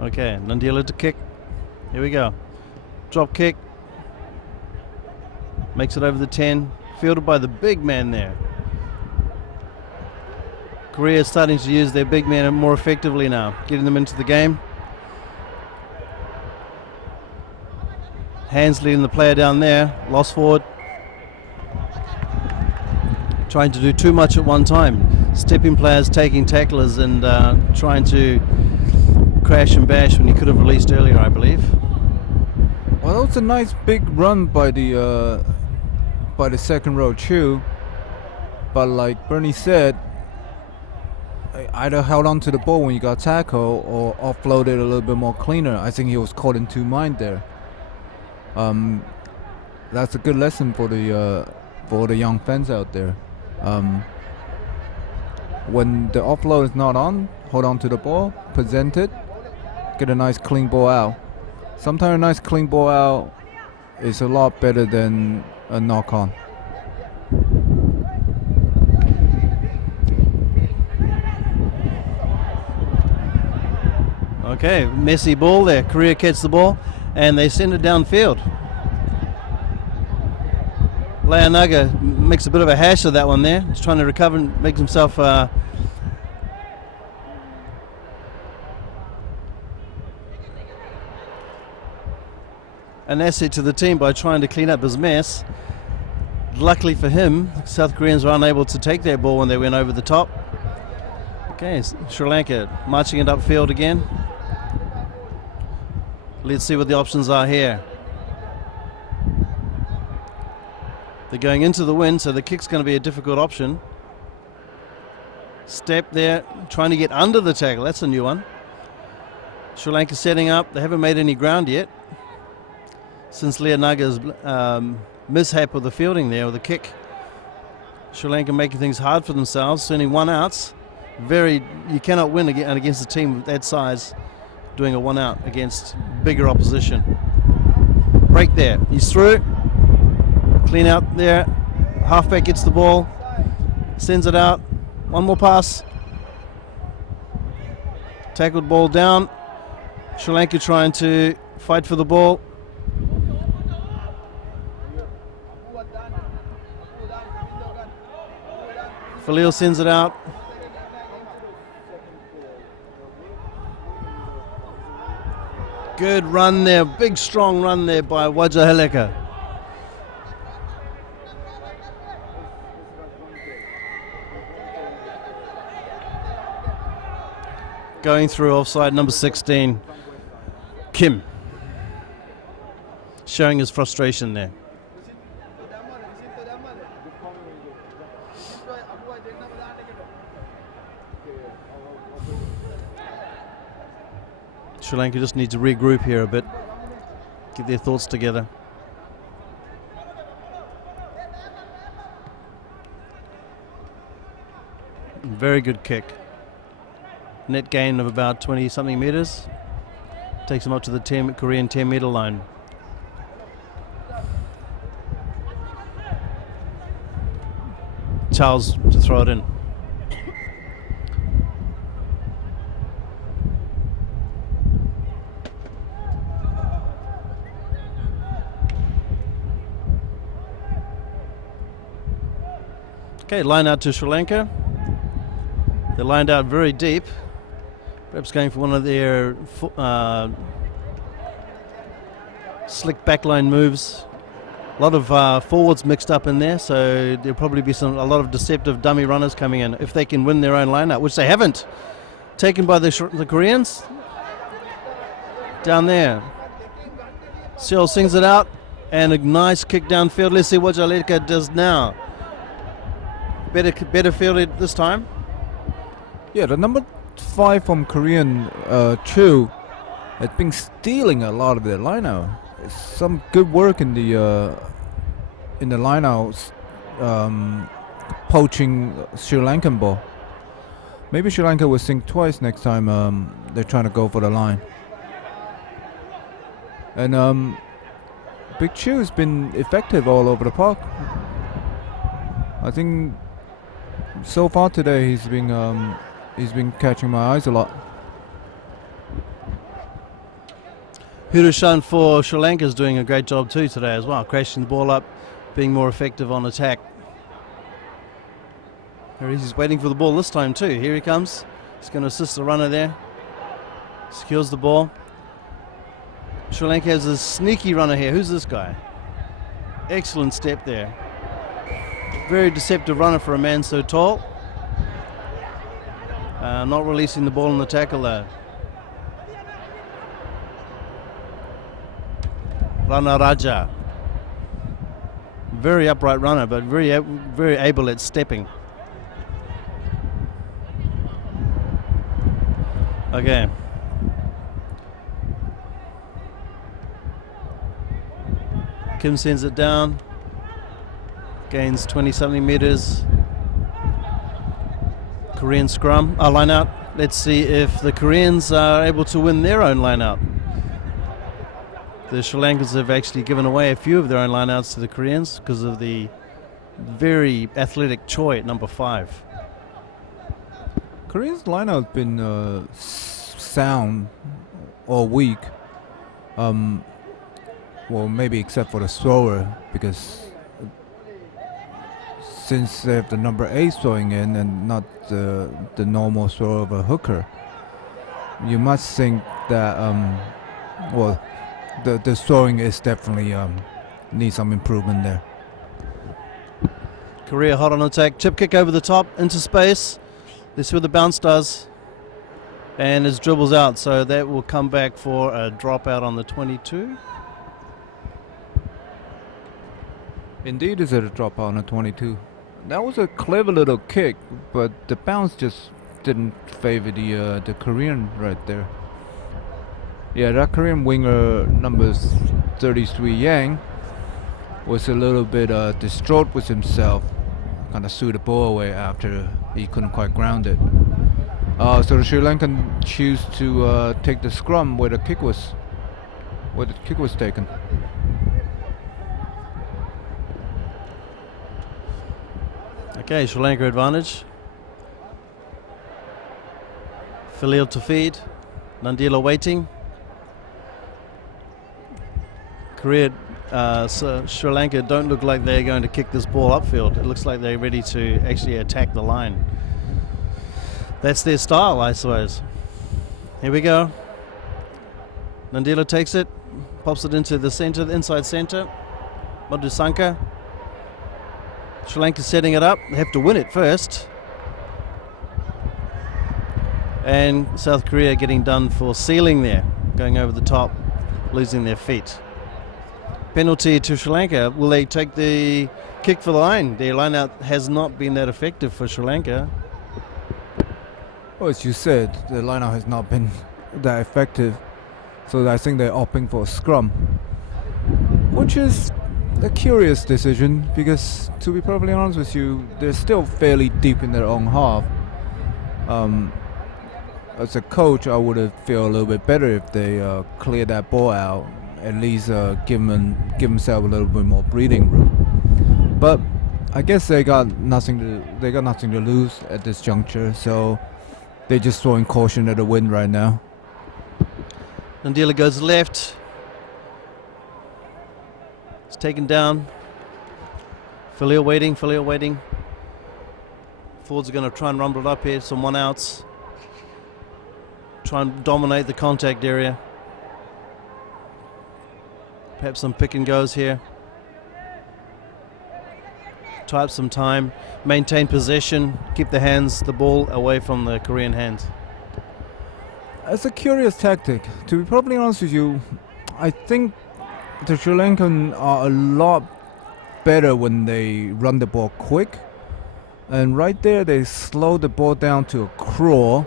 Okay, Nandila to kick. Here we go. Drop kick. Makes it over the 10. Fielded by the big man there. Korea is starting to use their big men more effectively now, getting them into the game. Hands leading the player down there. Lost forward. Trying to do too much at one time. Stepping players taking tacklers and trying to crash and bash when he could have released earlier, I believe. Well, that was a nice big run by the second row too. But like Bernie said, either held on to the ball when you got tackled or offloaded a little bit more cleaner. I think he was caught in two minds there. That's a good lesson for the young fans out there. When the offload is not on, hold on to the ball, present it, get a nice clean ball out. Sometimes a nice clean ball out is a lot better than a knock on. Okay, messy ball there. Korea gets the ball and they send it downfield. Leonaga makes a bit of a hash of that one there. He's trying to recover and make himself an asset to the team by trying to clean up his mess. Luckily for him, South Koreans were unable to take their ball when they went over the top. Okay, Sri Lanka marching it upfield again. Let's see what the options are here. They're going into the wind, so the kick's going to be a difficult option. Step there, trying to get under the tackle. That's a new one. Sri Lanka setting up. They haven't made any ground yet since Leonaga's mishap with the fielding there, with the kick. Sri Lanka making things hard for themselves, sending one outs. You cannot win against a team that size doing a one out against bigger opposition. Break there. He's through. Clean out there. Halfback gets the ball. Sends it out. One more pass. Tackled ball down. Sri Lanka trying to fight for the ball. Falil sends it out. Good run there, big strong run there by Wajahaleka. Going through offside number 16, Kim. Showing his frustration there. Sri Lanka just needs to regroup here a bit, get their thoughts together. Very good kick. Net gain of about 20 something meters. Takes him up to the Korean 10-meter line. Charles to throw it in. Okay, line out to Sri Lanka. They're lined out very deep. Perhaps going for one of their slick backline moves. A lot of forwards mixed up in there, so there'll probably be a lot of deceptive dummy runners coming in if they can win their own line out, which they haven't. Taken by the Koreans. Down there. Seol sings it out, and a nice kick downfield. Let's see what Jaleka does now. Better fielded this time. Yeah, the number 5 from Korean Chu has been stealing a lot of their line-out. Some good work in the line-outs, poaching Sri Lankan ball. Maybe Sri Lanka will think twice next time they're trying to go for the line. And Big Chu has been effective all over the park. I think so far today he's been catching my eyes a lot. Hurushan for Sri Lanka is doing a great job too today as well, crashing the ball up, being more effective on attack. He's waiting for the ball this time too. Here he comes. He's going to assist the runner there. Secures the ball. Sri Lanka has a sneaky runner here. Who's this guy? Excellent step there. Very deceptive runner for a man so tall. Not releasing the ball in the tackle though. Rana Raja. Very upright runner, but very able at stepping. Okay. Kim sends it down. Gains 20-something meters. Korean scrum, line out. Let's see if the Koreans are able to win their own line out. The Sri Lankans have actually given away a few of their own line outs to the Koreans because of the very athletic Choi at number 5. Korea's line out has been sound all week. Well, maybe except for the thrower, because since they have the number 8 throwing in and not the normal throw of a hooker, you must think that the throwing is definitely needs some improvement there. Korea hot on attack, chip kick over the top into space. Let's see what the bounce does, and it dribbles out, so that will come back for a dropout on the 22. Indeed, is it a dropout on the 22? That was a clever little kick, but the bounce just didn't favor the Korean right there. Yeah, that Korean winger number 33 Yang was a little bit distraught with himself, kind of threw the ball away after he couldn't quite ground it. So the Sri Lankan choose to take the scrum where the kick was taken. Okay, Sri Lanka advantage. Filial to feed. Nandila waiting. Korea, Sri Lanka don't look like they're going to kick this ball upfield. It looks like they're ready to actually attack the line. That's their style, I suppose. Here we go. Nandila takes it, pops it into the center, the inside center. Madusanka. Sri Lanka setting it up. They have to win it first. And South Korea getting done for sealing there, going over the top, losing their feet. Penalty to Sri Lanka. Will they take the kick for the line? Their line out has not been that effective for Sri Lanka. Well, as you said, the line out has not been that effective. So I think they're opting for a scrum, which is a curious decision because, to be perfectly honest with you, they're still fairly deep in their own half. As a coach, I would feel a little bit better if they clear that ball out, at least give themselves a little bit more breathing room. But I guess they got nothing to lose at this juncture, so they're just throwing caution at the wind right now. Ndila goes left. It's taken down. Philly waiting. Forwards are going to try and rumble it up here. Some one outs. Try and dominate the contact area. Perhaps some pick and goes here. Tie up some time. Maintain possession. Keep the ball away from the Korean hands. It's a curious tactic. To be probably honest with you, I think the Sri Lankan are a lot better when they run the ball quick. And right there, they slow the ball down to a crawl.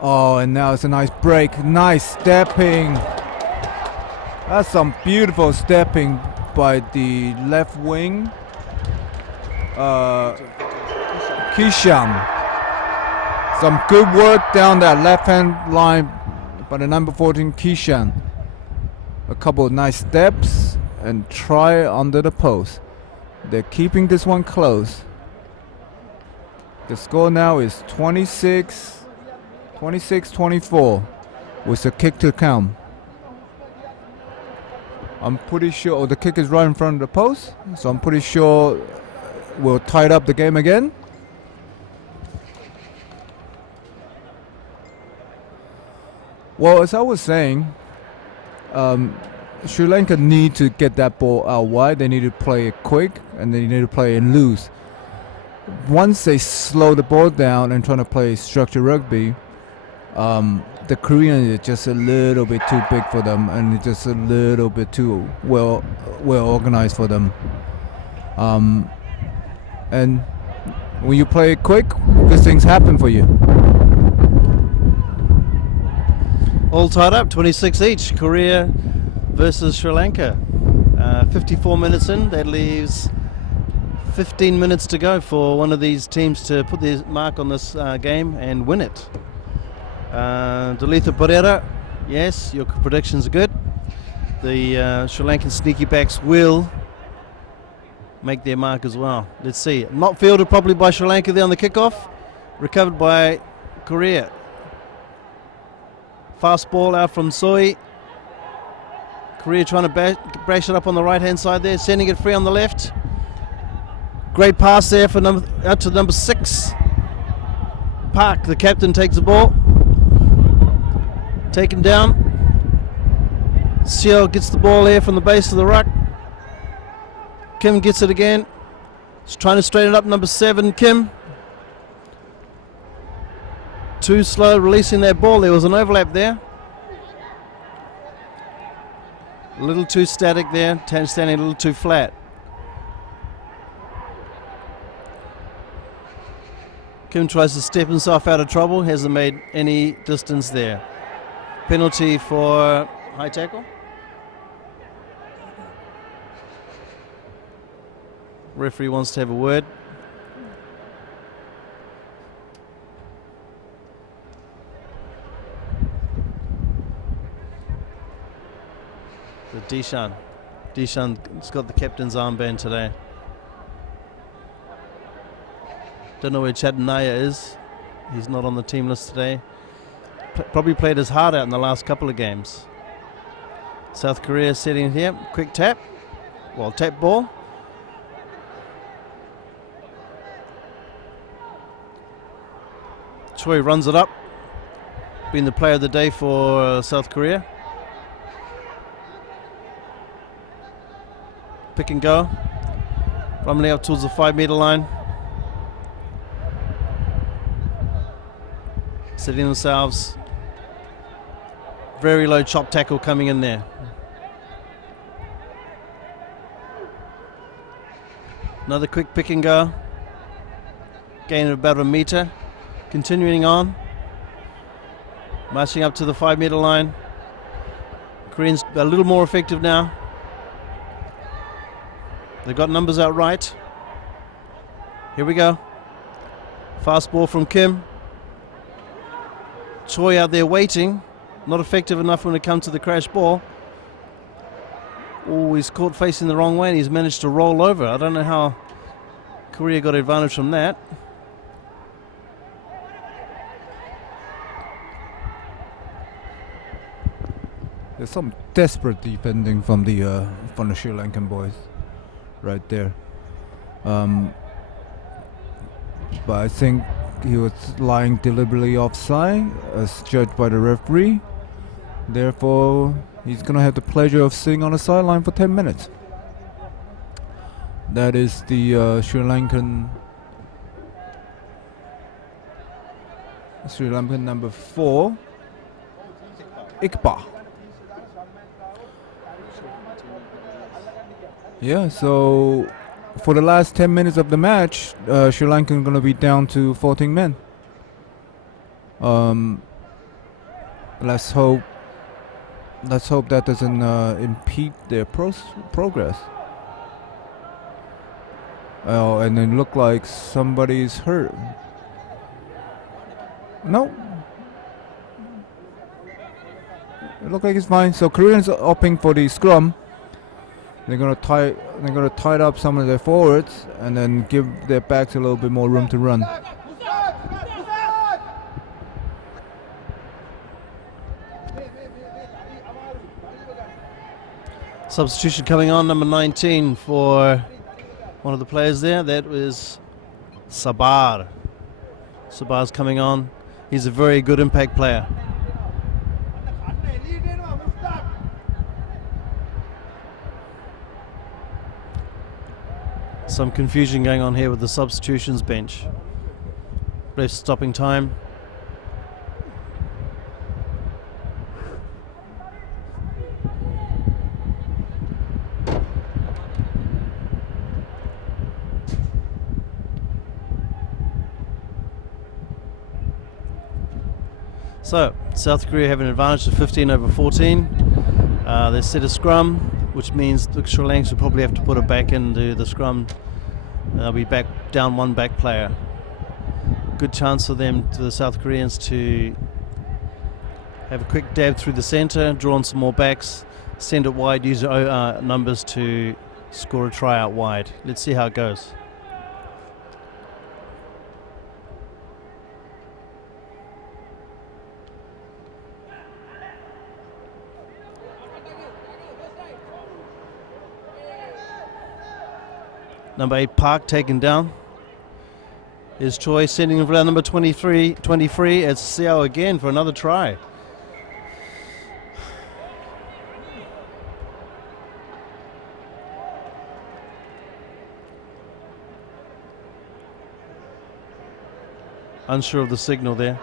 Oh, and now it's a nice break. Nice stepping. That's some beautiful stepping by the left wing. Kishan. Some good work down that left-hand line by the number 14, Kishan. A couple of nice steps and try under the post. They're keeping this one close. The score now is 26-24 with a kick to count. I'm pretty sure the kick is right in front of the post, so I'm pretty sure we'll tie up the game again. Well, as I was saying, Sri Lanka need to get that ball out wide. They need to play it quick, and they need to play it loose. Once they slow the ball down and try to play structured rugby, the Korean is just a little bit too big for them, and it's just a little bit too well organized for them. And when you play it quick, good things happen for you. All tied up, 26 each. Korea versus Sri Lanka. 54 minutes in, that leaves 15 minutes to go for one of these teams to put their mark on this game and win it. Delitha Pereira, yes, your predictions are good. The Sri Lankan sneaky backs will make their mark as well. Let's see. Not fielded properly by Sri Lanka there on the kickoff. Recovered by Korea. Fast ball out from Soi. Korea trying to brash it up on the right hand side there, sending it free on the left. Great pass there for out to number 6. Park, the captain, takes the ball. Taken down. Seo gets the ball here from the base of the ruck. Kim gets it again. He's trying to straighten it up, number 7, Kim. Too slow releasing that ball. There was an overlap there. A little too static there. Standing a little too flat. Kim tries to step himself out of trouble. Hasn't made any distance there. Penalty for high tackle. Referee wants to have a word. The Dishan's got the captain's armband today. Don't know where Chadanaya is. He's not on the team list today. Probably played his heart out in the last couple of games. South Korea sitting here. Quick tap. Well, tap ball. Choi runs it up. Been the player of the day for South Korea. Pick and go. Rumbling up towards the 5-meter line. Setting themselves. Very low chop tackle coming in there. Another quick pick and go. Gain of about a meter. Continuing on. Marching up to the 5-meter line. Koreans a little more effective now. They've got numbers out right. Here we go. Fast ball from Kim. Choi out there waiting. Not effective enough when it comes to the crash ball. Oh, he's caught facing the wrong way and he's managed to roll over. I don't know how Korea got advantage from that. There's some desperate defending from the Sri Lankan boys, right there. But I think he was lying deliberately offside, as judged by the referee. Therefore, he's gonna have the pleasure of sitting on the sideline for 10 minutes. That is the Sri Lankan number 4, Iqbal. Yeah, so for the last 10 minutes of the match, Sri Lanka going to be down to 14 men. Let's hope that doesn't impede their progress. Oh, and it looked like somebody's hurt. No. It looked like it's fine. So Koreans are opting for the scrum. They're gonna tie up some of their forwards and then give their backs a little bit more room to run. Substitution coming on, number 19 for one of the players there. That was Sabar. Sabar's coming on. He's a very good impact player. Some confusion going on here with the substitutions bench. Ref stopping time. So, South Korea have an advantage of 15 over 14. They set a scrum, which means the Sri Lankans will probably have to put it back into the scrum. They'll be back down one back player. Good chance for them, to the South Koreans, to have a quick dab through the centre, draw on some more backs, send it wide, use numbers to score a try out wide. Let's see how it goes. Number 8 Park taken down. Here's Choi sending him around number 23. It's Xiao again for another try. Unsure of the signal there.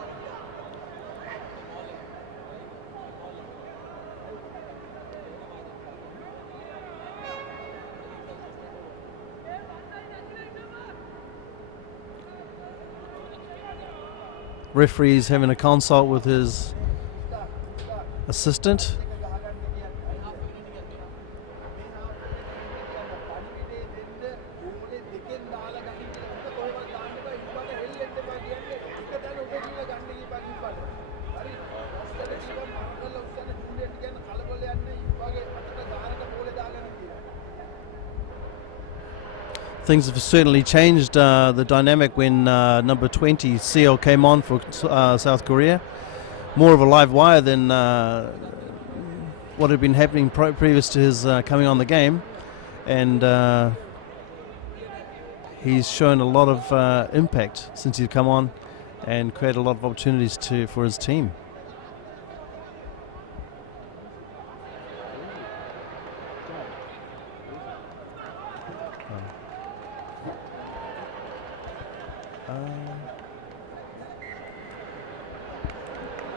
Referee's having a consult with his assistant. Things have certainly changed the dynamic when number 20 Seo came on for South Korea. More of a live wire than what had been happening previous to his coming on the game, and he's shown a lot of impact since he's come on and created a lot of opportunities for his team.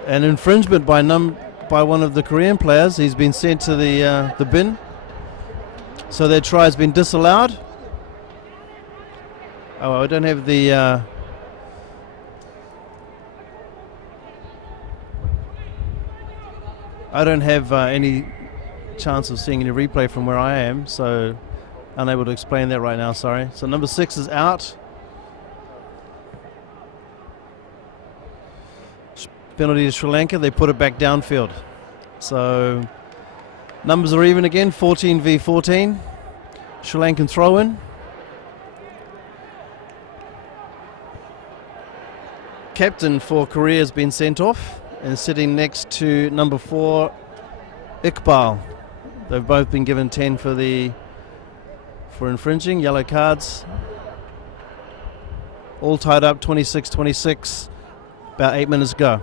An infringement by one of the Korean players. He's been sent to the bin. So their try has been disallowed. Oh, I don't have the I don't have any chance of seeing any replay from where I am, so unable to explain that right now, sorry. So number 6 is out. Penalty to Sri Lanka. They put it back downfield. So numbers are even again, 14 v 14. Sri Lankan throw in. Captain for Korea has been sent off and sitting next to number 4, Iqbal. They've both been given 10 for infringing, yellow cards. All tied up, 26-26. About 8 minutes to go.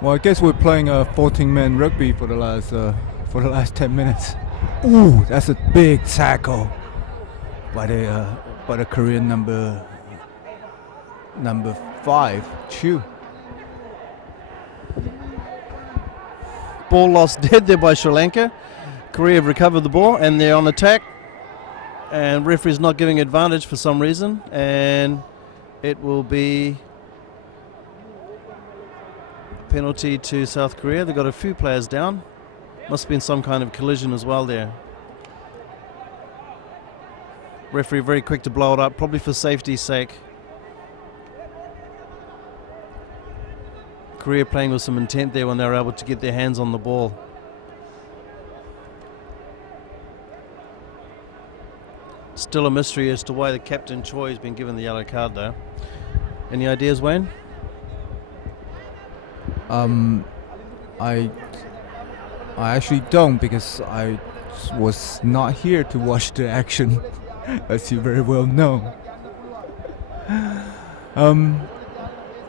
Well, I guess we're playing a 14-man rugby for the last 10 minutes. Ooh, that's a big tackle by the Korean number 5, Chu. Ball lost dead there by Sri Lanka. Korea have recovered the ball and they're on attack. And referee's not giving advantage for some reason. And it will be a penalty to South Korea. They've got a few players down. Must have been some kind of collision as well there. Referee very quick to blow it up, probably for safety's sake. Korea playing with some intent there when they were able to get their hands on the ball. Still a mystery as to why the captain Choi has been given the yellow card though. Any ideas, Wayne? I actually don't, because I was not here to watch the action, as you very well know.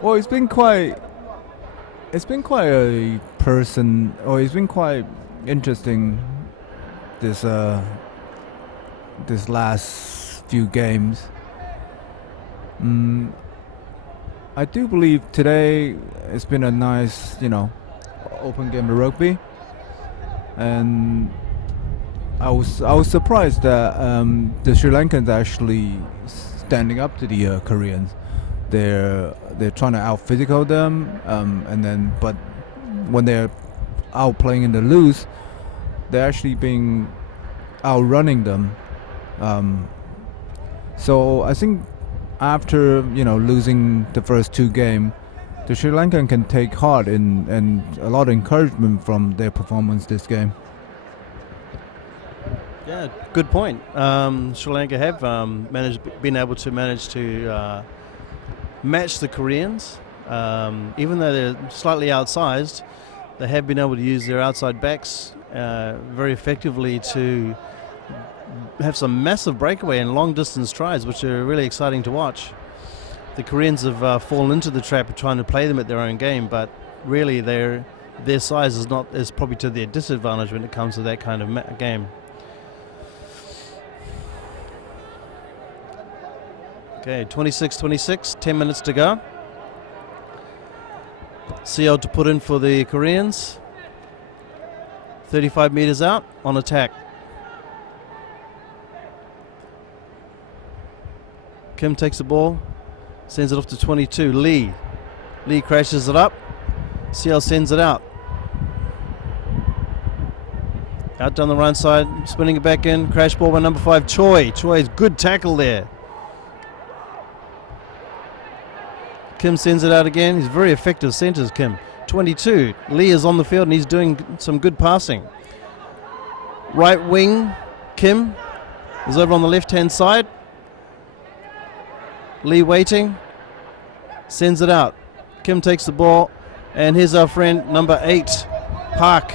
Well, it's been quite interesting this last few games. I do believe today it's been a nice, open game of rugby, and I was surprised that the Sri Lankans are actually standing up to the Koreans. They're trying to out physical them, but when they're out playing in the loose, they're actually being outrunning them. So I think after losing the first 2 games, the Sri Lankan can take heart and a lot of encouragement from their performance this game. Yeah, good point. Sri Lanka have been able to manage to match the Koreans. Even though they're slightly outsized, they have been able to use their outside backs very effectively to have some massive breakaway and long distance tries, which are really exciting to watch. The Koreans have fallen into the trap of trying to play them at their own game, but really their size is probably to their disadvantage when it comes to that kind of game. Okay, 26-26, 10 minutes to go. CL to put in for the Koreans. 35 meters out, on attack. Kim takes the ball, sends it off to 22. Lee crashes it up. CL sends it out. Out down the right side, spinning it back in. Crash ball by number 5, Choi. Choi's good tackle there. Kim sends it out again. He's very effective centers, Kim. 22. Lee is on the field and he's doing some good passing. Right wing, Kim is over on the left-hand side. Lee waiting. Sends it out. Kim takes the ball. And here's our friend, number 8, Park.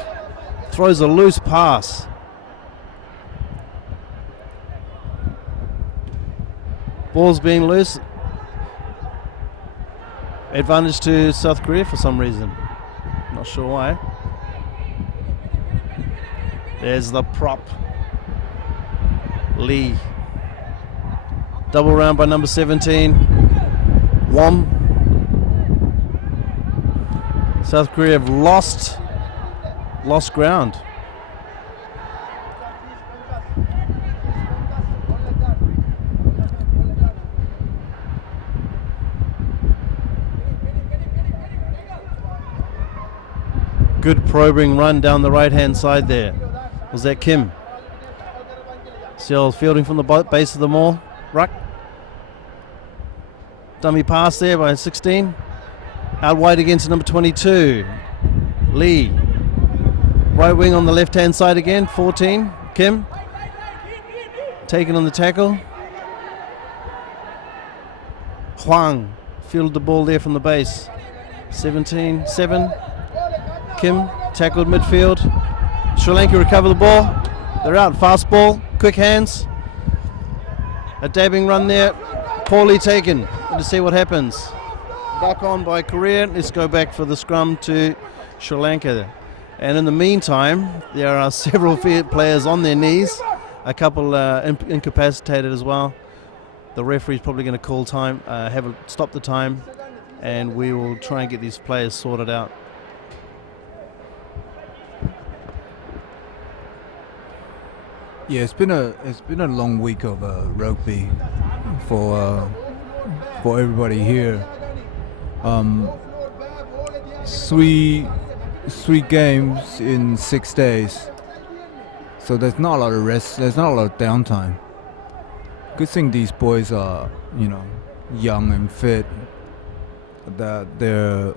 Throws a loose pass. Ball's being loose. Advantage to South Korea for some reason. Not sure why. There's the prop. Lee. Double round by number 17. Wom. South Korea have lost ground. Good probing run down the right-hand side there. Was that Kim? Seoul fielding from the base of the maul. Ruck. Dummy pass there by 16. Out wide against number 22, Lee. Right wing on the left-hand side again, 14, Kim. Taken on the tackle. Huang fielded the ball there from the base. 17, 7. Kim tackled midfield. Sri Lanka recover the ball. They're out, fast ball, quick hands. A dabbing run there, poorly taken. Let's see what happens. Back on by Korea. Let's go back for the scrum to Sri Lanka. And in the meantime, there are several players on their knees. A couple incapacitated as well. The referee's probably going to call time, stop the time, and we will try and get these players sorted out. Yeah, it's been a long week of rugby for everybody here. Three games in 6 days, so there's not a lot of rest. There's not a lot of downtime. Good thing these boys are, young and fit. That they're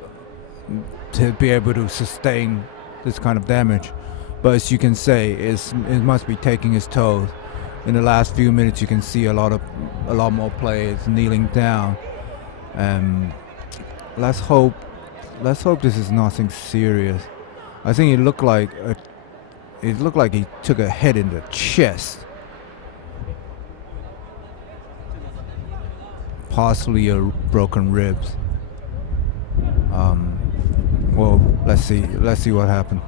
to be able to sustain this kind of damage. But as you can say, it must be taking its toll. In the last few minutes, you can see a lot more players kneeling down. Let's hope this is nothing serious. I think it looked like he took a hit in the chest, possibly a broken ribs. Well, let's see what happened.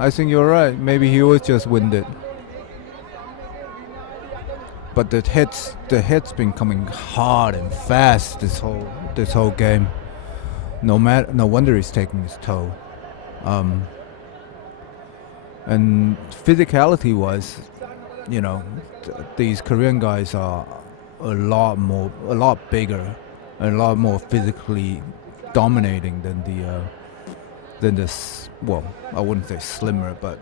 I think you're right. Maybe he was just winded. But the hit's been coming hard and fast this whole game. No wonder he's taking his toll. And physicality was, these Korean guys are a lot bigger, and a lot more physically dominating than this. Well, I wouldn't say slimmer, but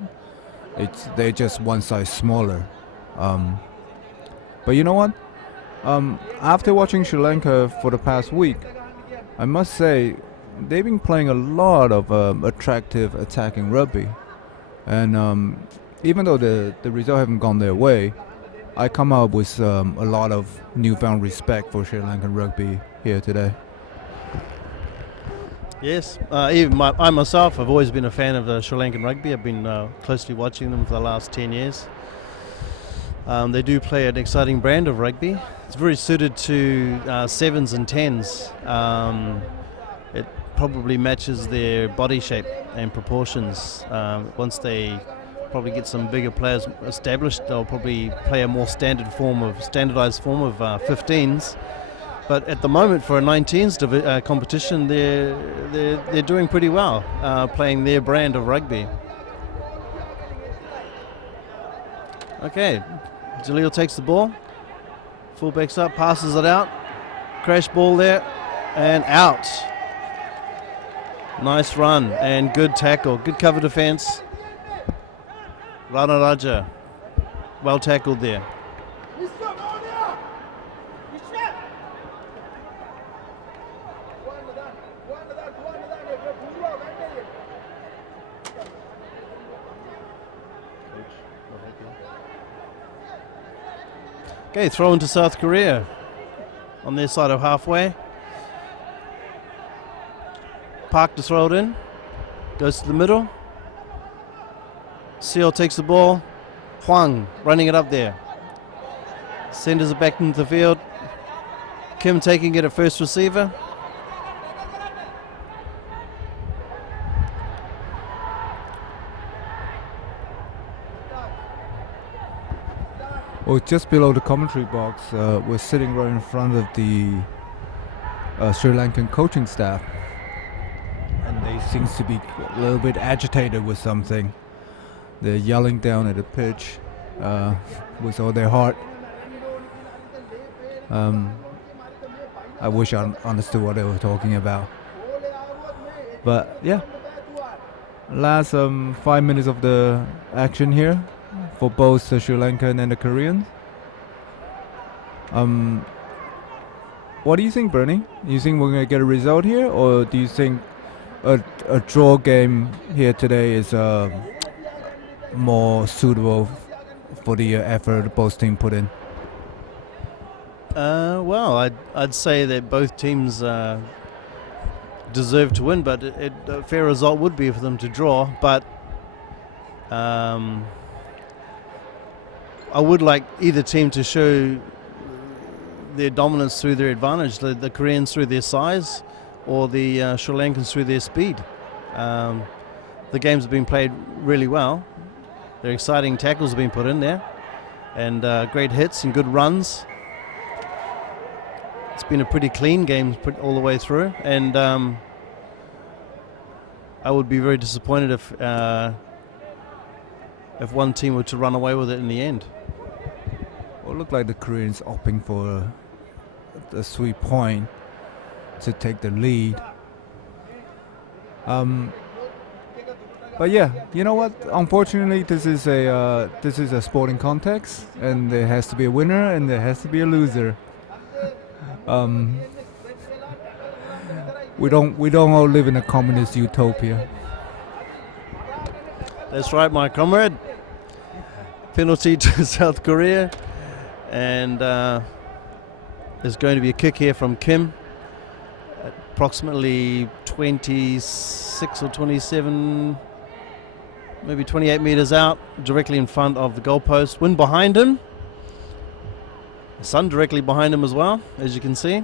they're just one size smaller. But you know what? After watching Sri Lanka for the past week, I must say they've been playing a lot of attractive attacking rugby, and even though the result haven't gone their way, I come out with a lot of newfound respect for Sri Lankan rugby here today. Yes, even I myself have always been a fan of Sri Lankan rugby. I've been closely watching them for the last 10 years. They do play an exciting brand of rugby. It's very suited to sevens and tens. It probably matches their body shape and proportions. Once they probably get some bigger players established, they'll probably play a more standardized form of 15s. But at the moment, for a 19s competition, they're doing pretty well, playing their brand of rugby. Okay, Jalil takes the ball, fullbacks up, passes it out, crash ball there, and out. Nice run and good tackle, good cover defense. Rana Raja, well tackled there. Okay, throw into South Korea on their side of halfway. Park to throw it in. Goes to the middle. Seal takes the ball. Huang running it up there. Senders it back into the field. Kim taking it at first receiver. Well, just below the commentary box, we're sitting right in front of the Sri Lankan coaching staff, and they seem to be a little bit agitated with something. They're yelling down at the pitch with all their heart. I wish I understood what they were talking about. But yeah, last 5 minutes of the action here for both the Sri Lankan and the Koreans. What do you think, Bernie? You think we're gonna get a result here, or do you think a draw game here today is more suitable for the effort both teams put in? Well, I'd say that both teams deserve to win, but a fair result would be for them to draw. But I would like either team to show their dominance through their advantage, the Koreans through their size or the Sri Lankans through their speed. The games have been played really well. There are exciting tackles have been put in there, and great hits and good runs. It's been a pretty clean game put all the way through, and I would be very disappointed if one team were to run away with it in the end. Well, it looked like the Koreans opting for a sweet point to take the lead. But yeah, you know what? Unfortunately, this is a sporting context, and there has to be a winner and there has to be a loser. We don't all live in a communist utopia. That's right, my comrade. Penalty to South Korea, and there's going to be a kick here from Kim, approximately 26 or 27, maybe 28 meters out, directly in front of the goalpost. Wind behind him. The sun directly behind him as well, as you can see.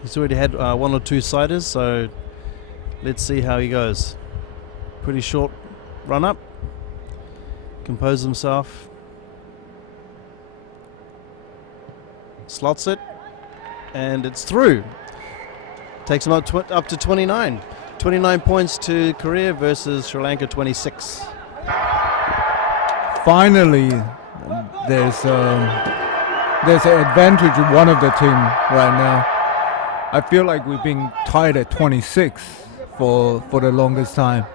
He's already had one or two siders, so let's see how he goes. Pretty short run up. Compose himself. Slots it. And it's through. Takes him up to 29. 29 points to Korea versus Sri Lanka 26. Finally, there's an advantage in one of the team right now. I feel like we've been tied at 26 for the longest time.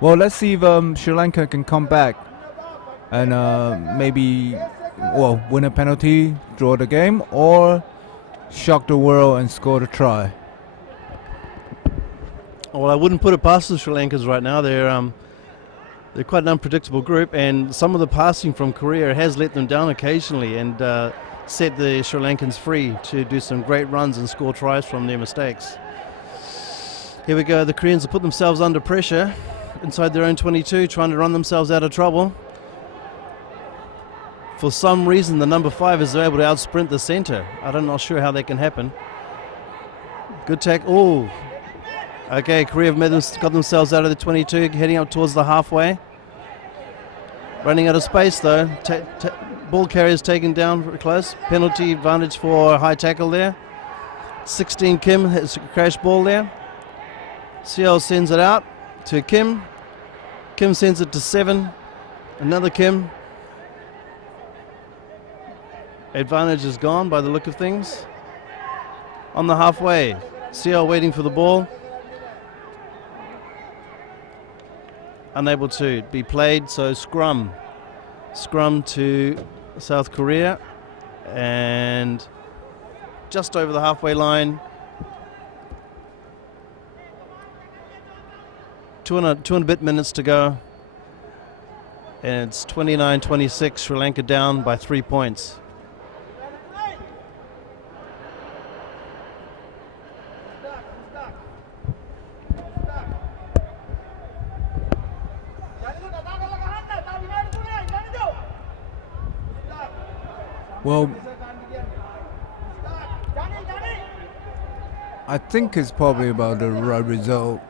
Well, let's see if Sri Lanka can come back and maybe win a penalty, draw the game, or shock the world and score the try. Well, I wouldn't put it past the Sri Lankans right now. They're quite an unpredictable group, and some of the passing from Korea has let them down occasionally and set the Sri Lankans free to do some great runs and score tries from their mistakes. Here we go. The Koreans have put themselves under pressure inside their own 22, trying to run themselves out of trouble. For some reason, the number 5 is able to outsprint the center. I'm not sure how that can happen. Good tackle. Oh, okay. Korea have got themselves out of the 22, heading up towards the halfway. Running out of space though. Ball carriers taken down very close. Penalty advantage for a high tackle there. 16 Kim has a crash ball there. Seo sends it out to Kim. Kim sends it to 7. Another Kim. Advantage is gone by the look of things. On the halfway, Seo waiting for the ball. Unable to be played, so scrum. Scrum to South Korea, and just over the halfway line. Two and a bit minutes to go, and it's 29-26. Sri Lanka down by 3 points. Well, I think it's probably about the right result.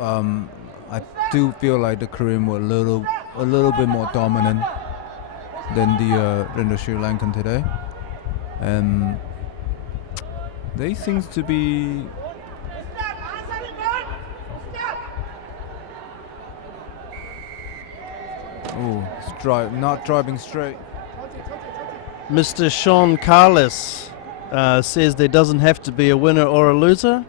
I do feel like the Korean were a little bit more dominant than the Sri Lankan today, and they seems to be not driving straight. Mr. Sean Carless says there doesn't have to be a winner or a loser.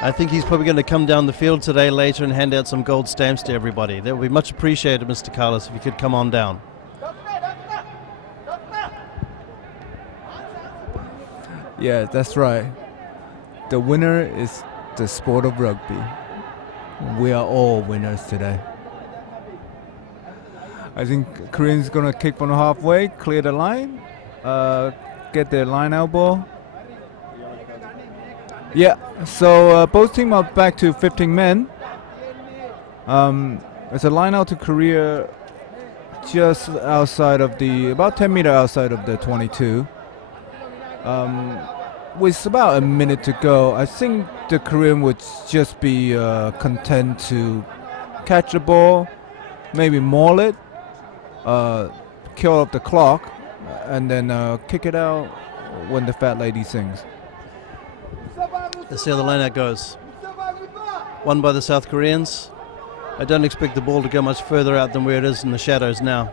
I think he's probably going to come down the field today later and hand out some gold stamps to everybody. That would be much appreciated, Mr. Carlos, if you could come on down. Yeah, that's right. The winner is the sport of rugby. We are all winners today. I think Korean's gonna kick from the halfway, clear the line, get their line out ball. Yeah, so both teams are back to 15 men. It's a line out to Korea just outside of about 10 meters outside of the 22. With about a minute to go, I think the Korean would just be content to catch the ball, maybe maul it, kill up the clock, and then kick it out when the fat lady sings. Let's see how the line-out goes. Won by the South Koreans. I don't expect the ball to go much further out than where it is in the shadows now.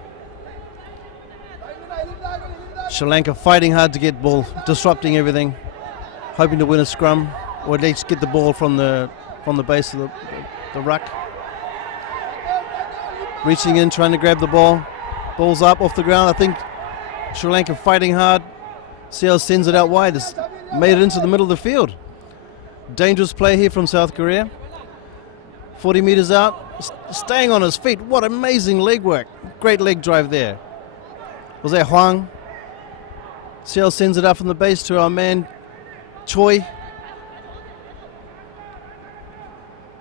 Sri Lanka fighting hard to get ball, disrupting everything, hoping to win a scrum, or at least get the ball from the base of the ruck. Reaching in, trying to grab the ball. Ball's up off the ground. I think Sri Lanka fighting hard. Seoul sends it out wide. It's made it into the middle of the field. Dangerous play here from South Korea. 40 meters out, staying on his feet. What amazing leg work. Great leg drive there. Was that Huang? Seoul sends it up from the base to our man Choi.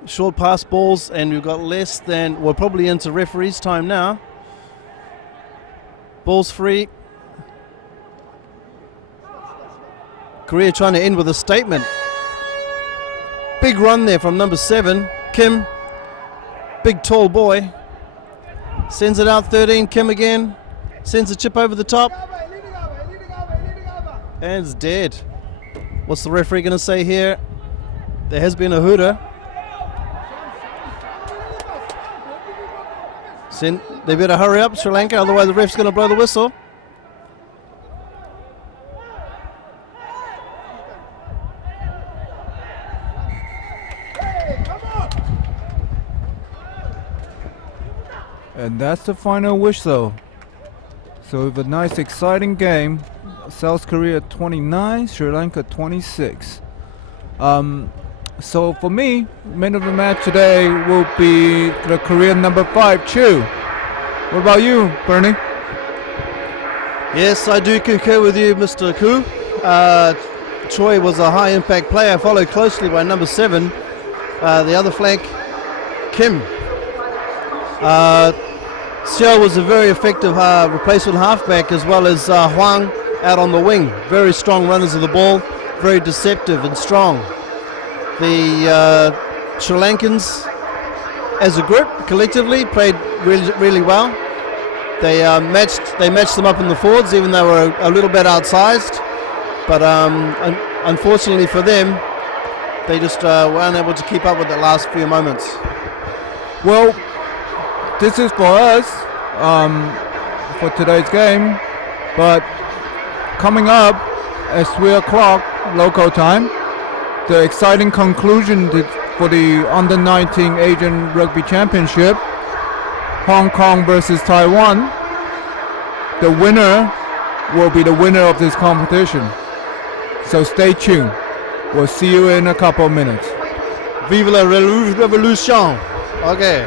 Short pass balls, and we've got less than, we're probably into referee's time now. Ball's free. Korea trying to end with a statement. Big run there from number 7, Kim. Big tall boy. Sends it out 13, Kim again. Sends a chip over the top. And it's dead. What's the referee going to say here? There has been a hooter. They better hurry up, Sri Lanka, otherwise the ref's going to blow the whistle. And that's the final whistle. So we have a nice exciting game. South Korea 29, Sri Lanka 26. So for me, man of the match today will be the Korean number 5, Chu. What about you, Bernie? Yes, I do concur with you, Mr. Koo. Choi was a high impact player, followed closely by number 7, the other flank, Kim. Seoul was a very effective replacement halfback, as well as Huang out on the wing. Very strong runners of the ball, very deceptive and strong. The Sri Lankans, as a group, collectively, played really well. They matched them up in the forwards, even though they were a little bit outsized. But unfortunately for them, they just were unable to keep up with the last few moments. Well, this is for us for today's game. But coming up at 3 o'clock local time, the exciting conclusion for the Under-19 Asian Rugby Championship, Hong Kong versus Taiwan. The winner will be the winner of this competition. So stay tuned. We'll see you in a couple of minutes. Vive la révolution! Okay.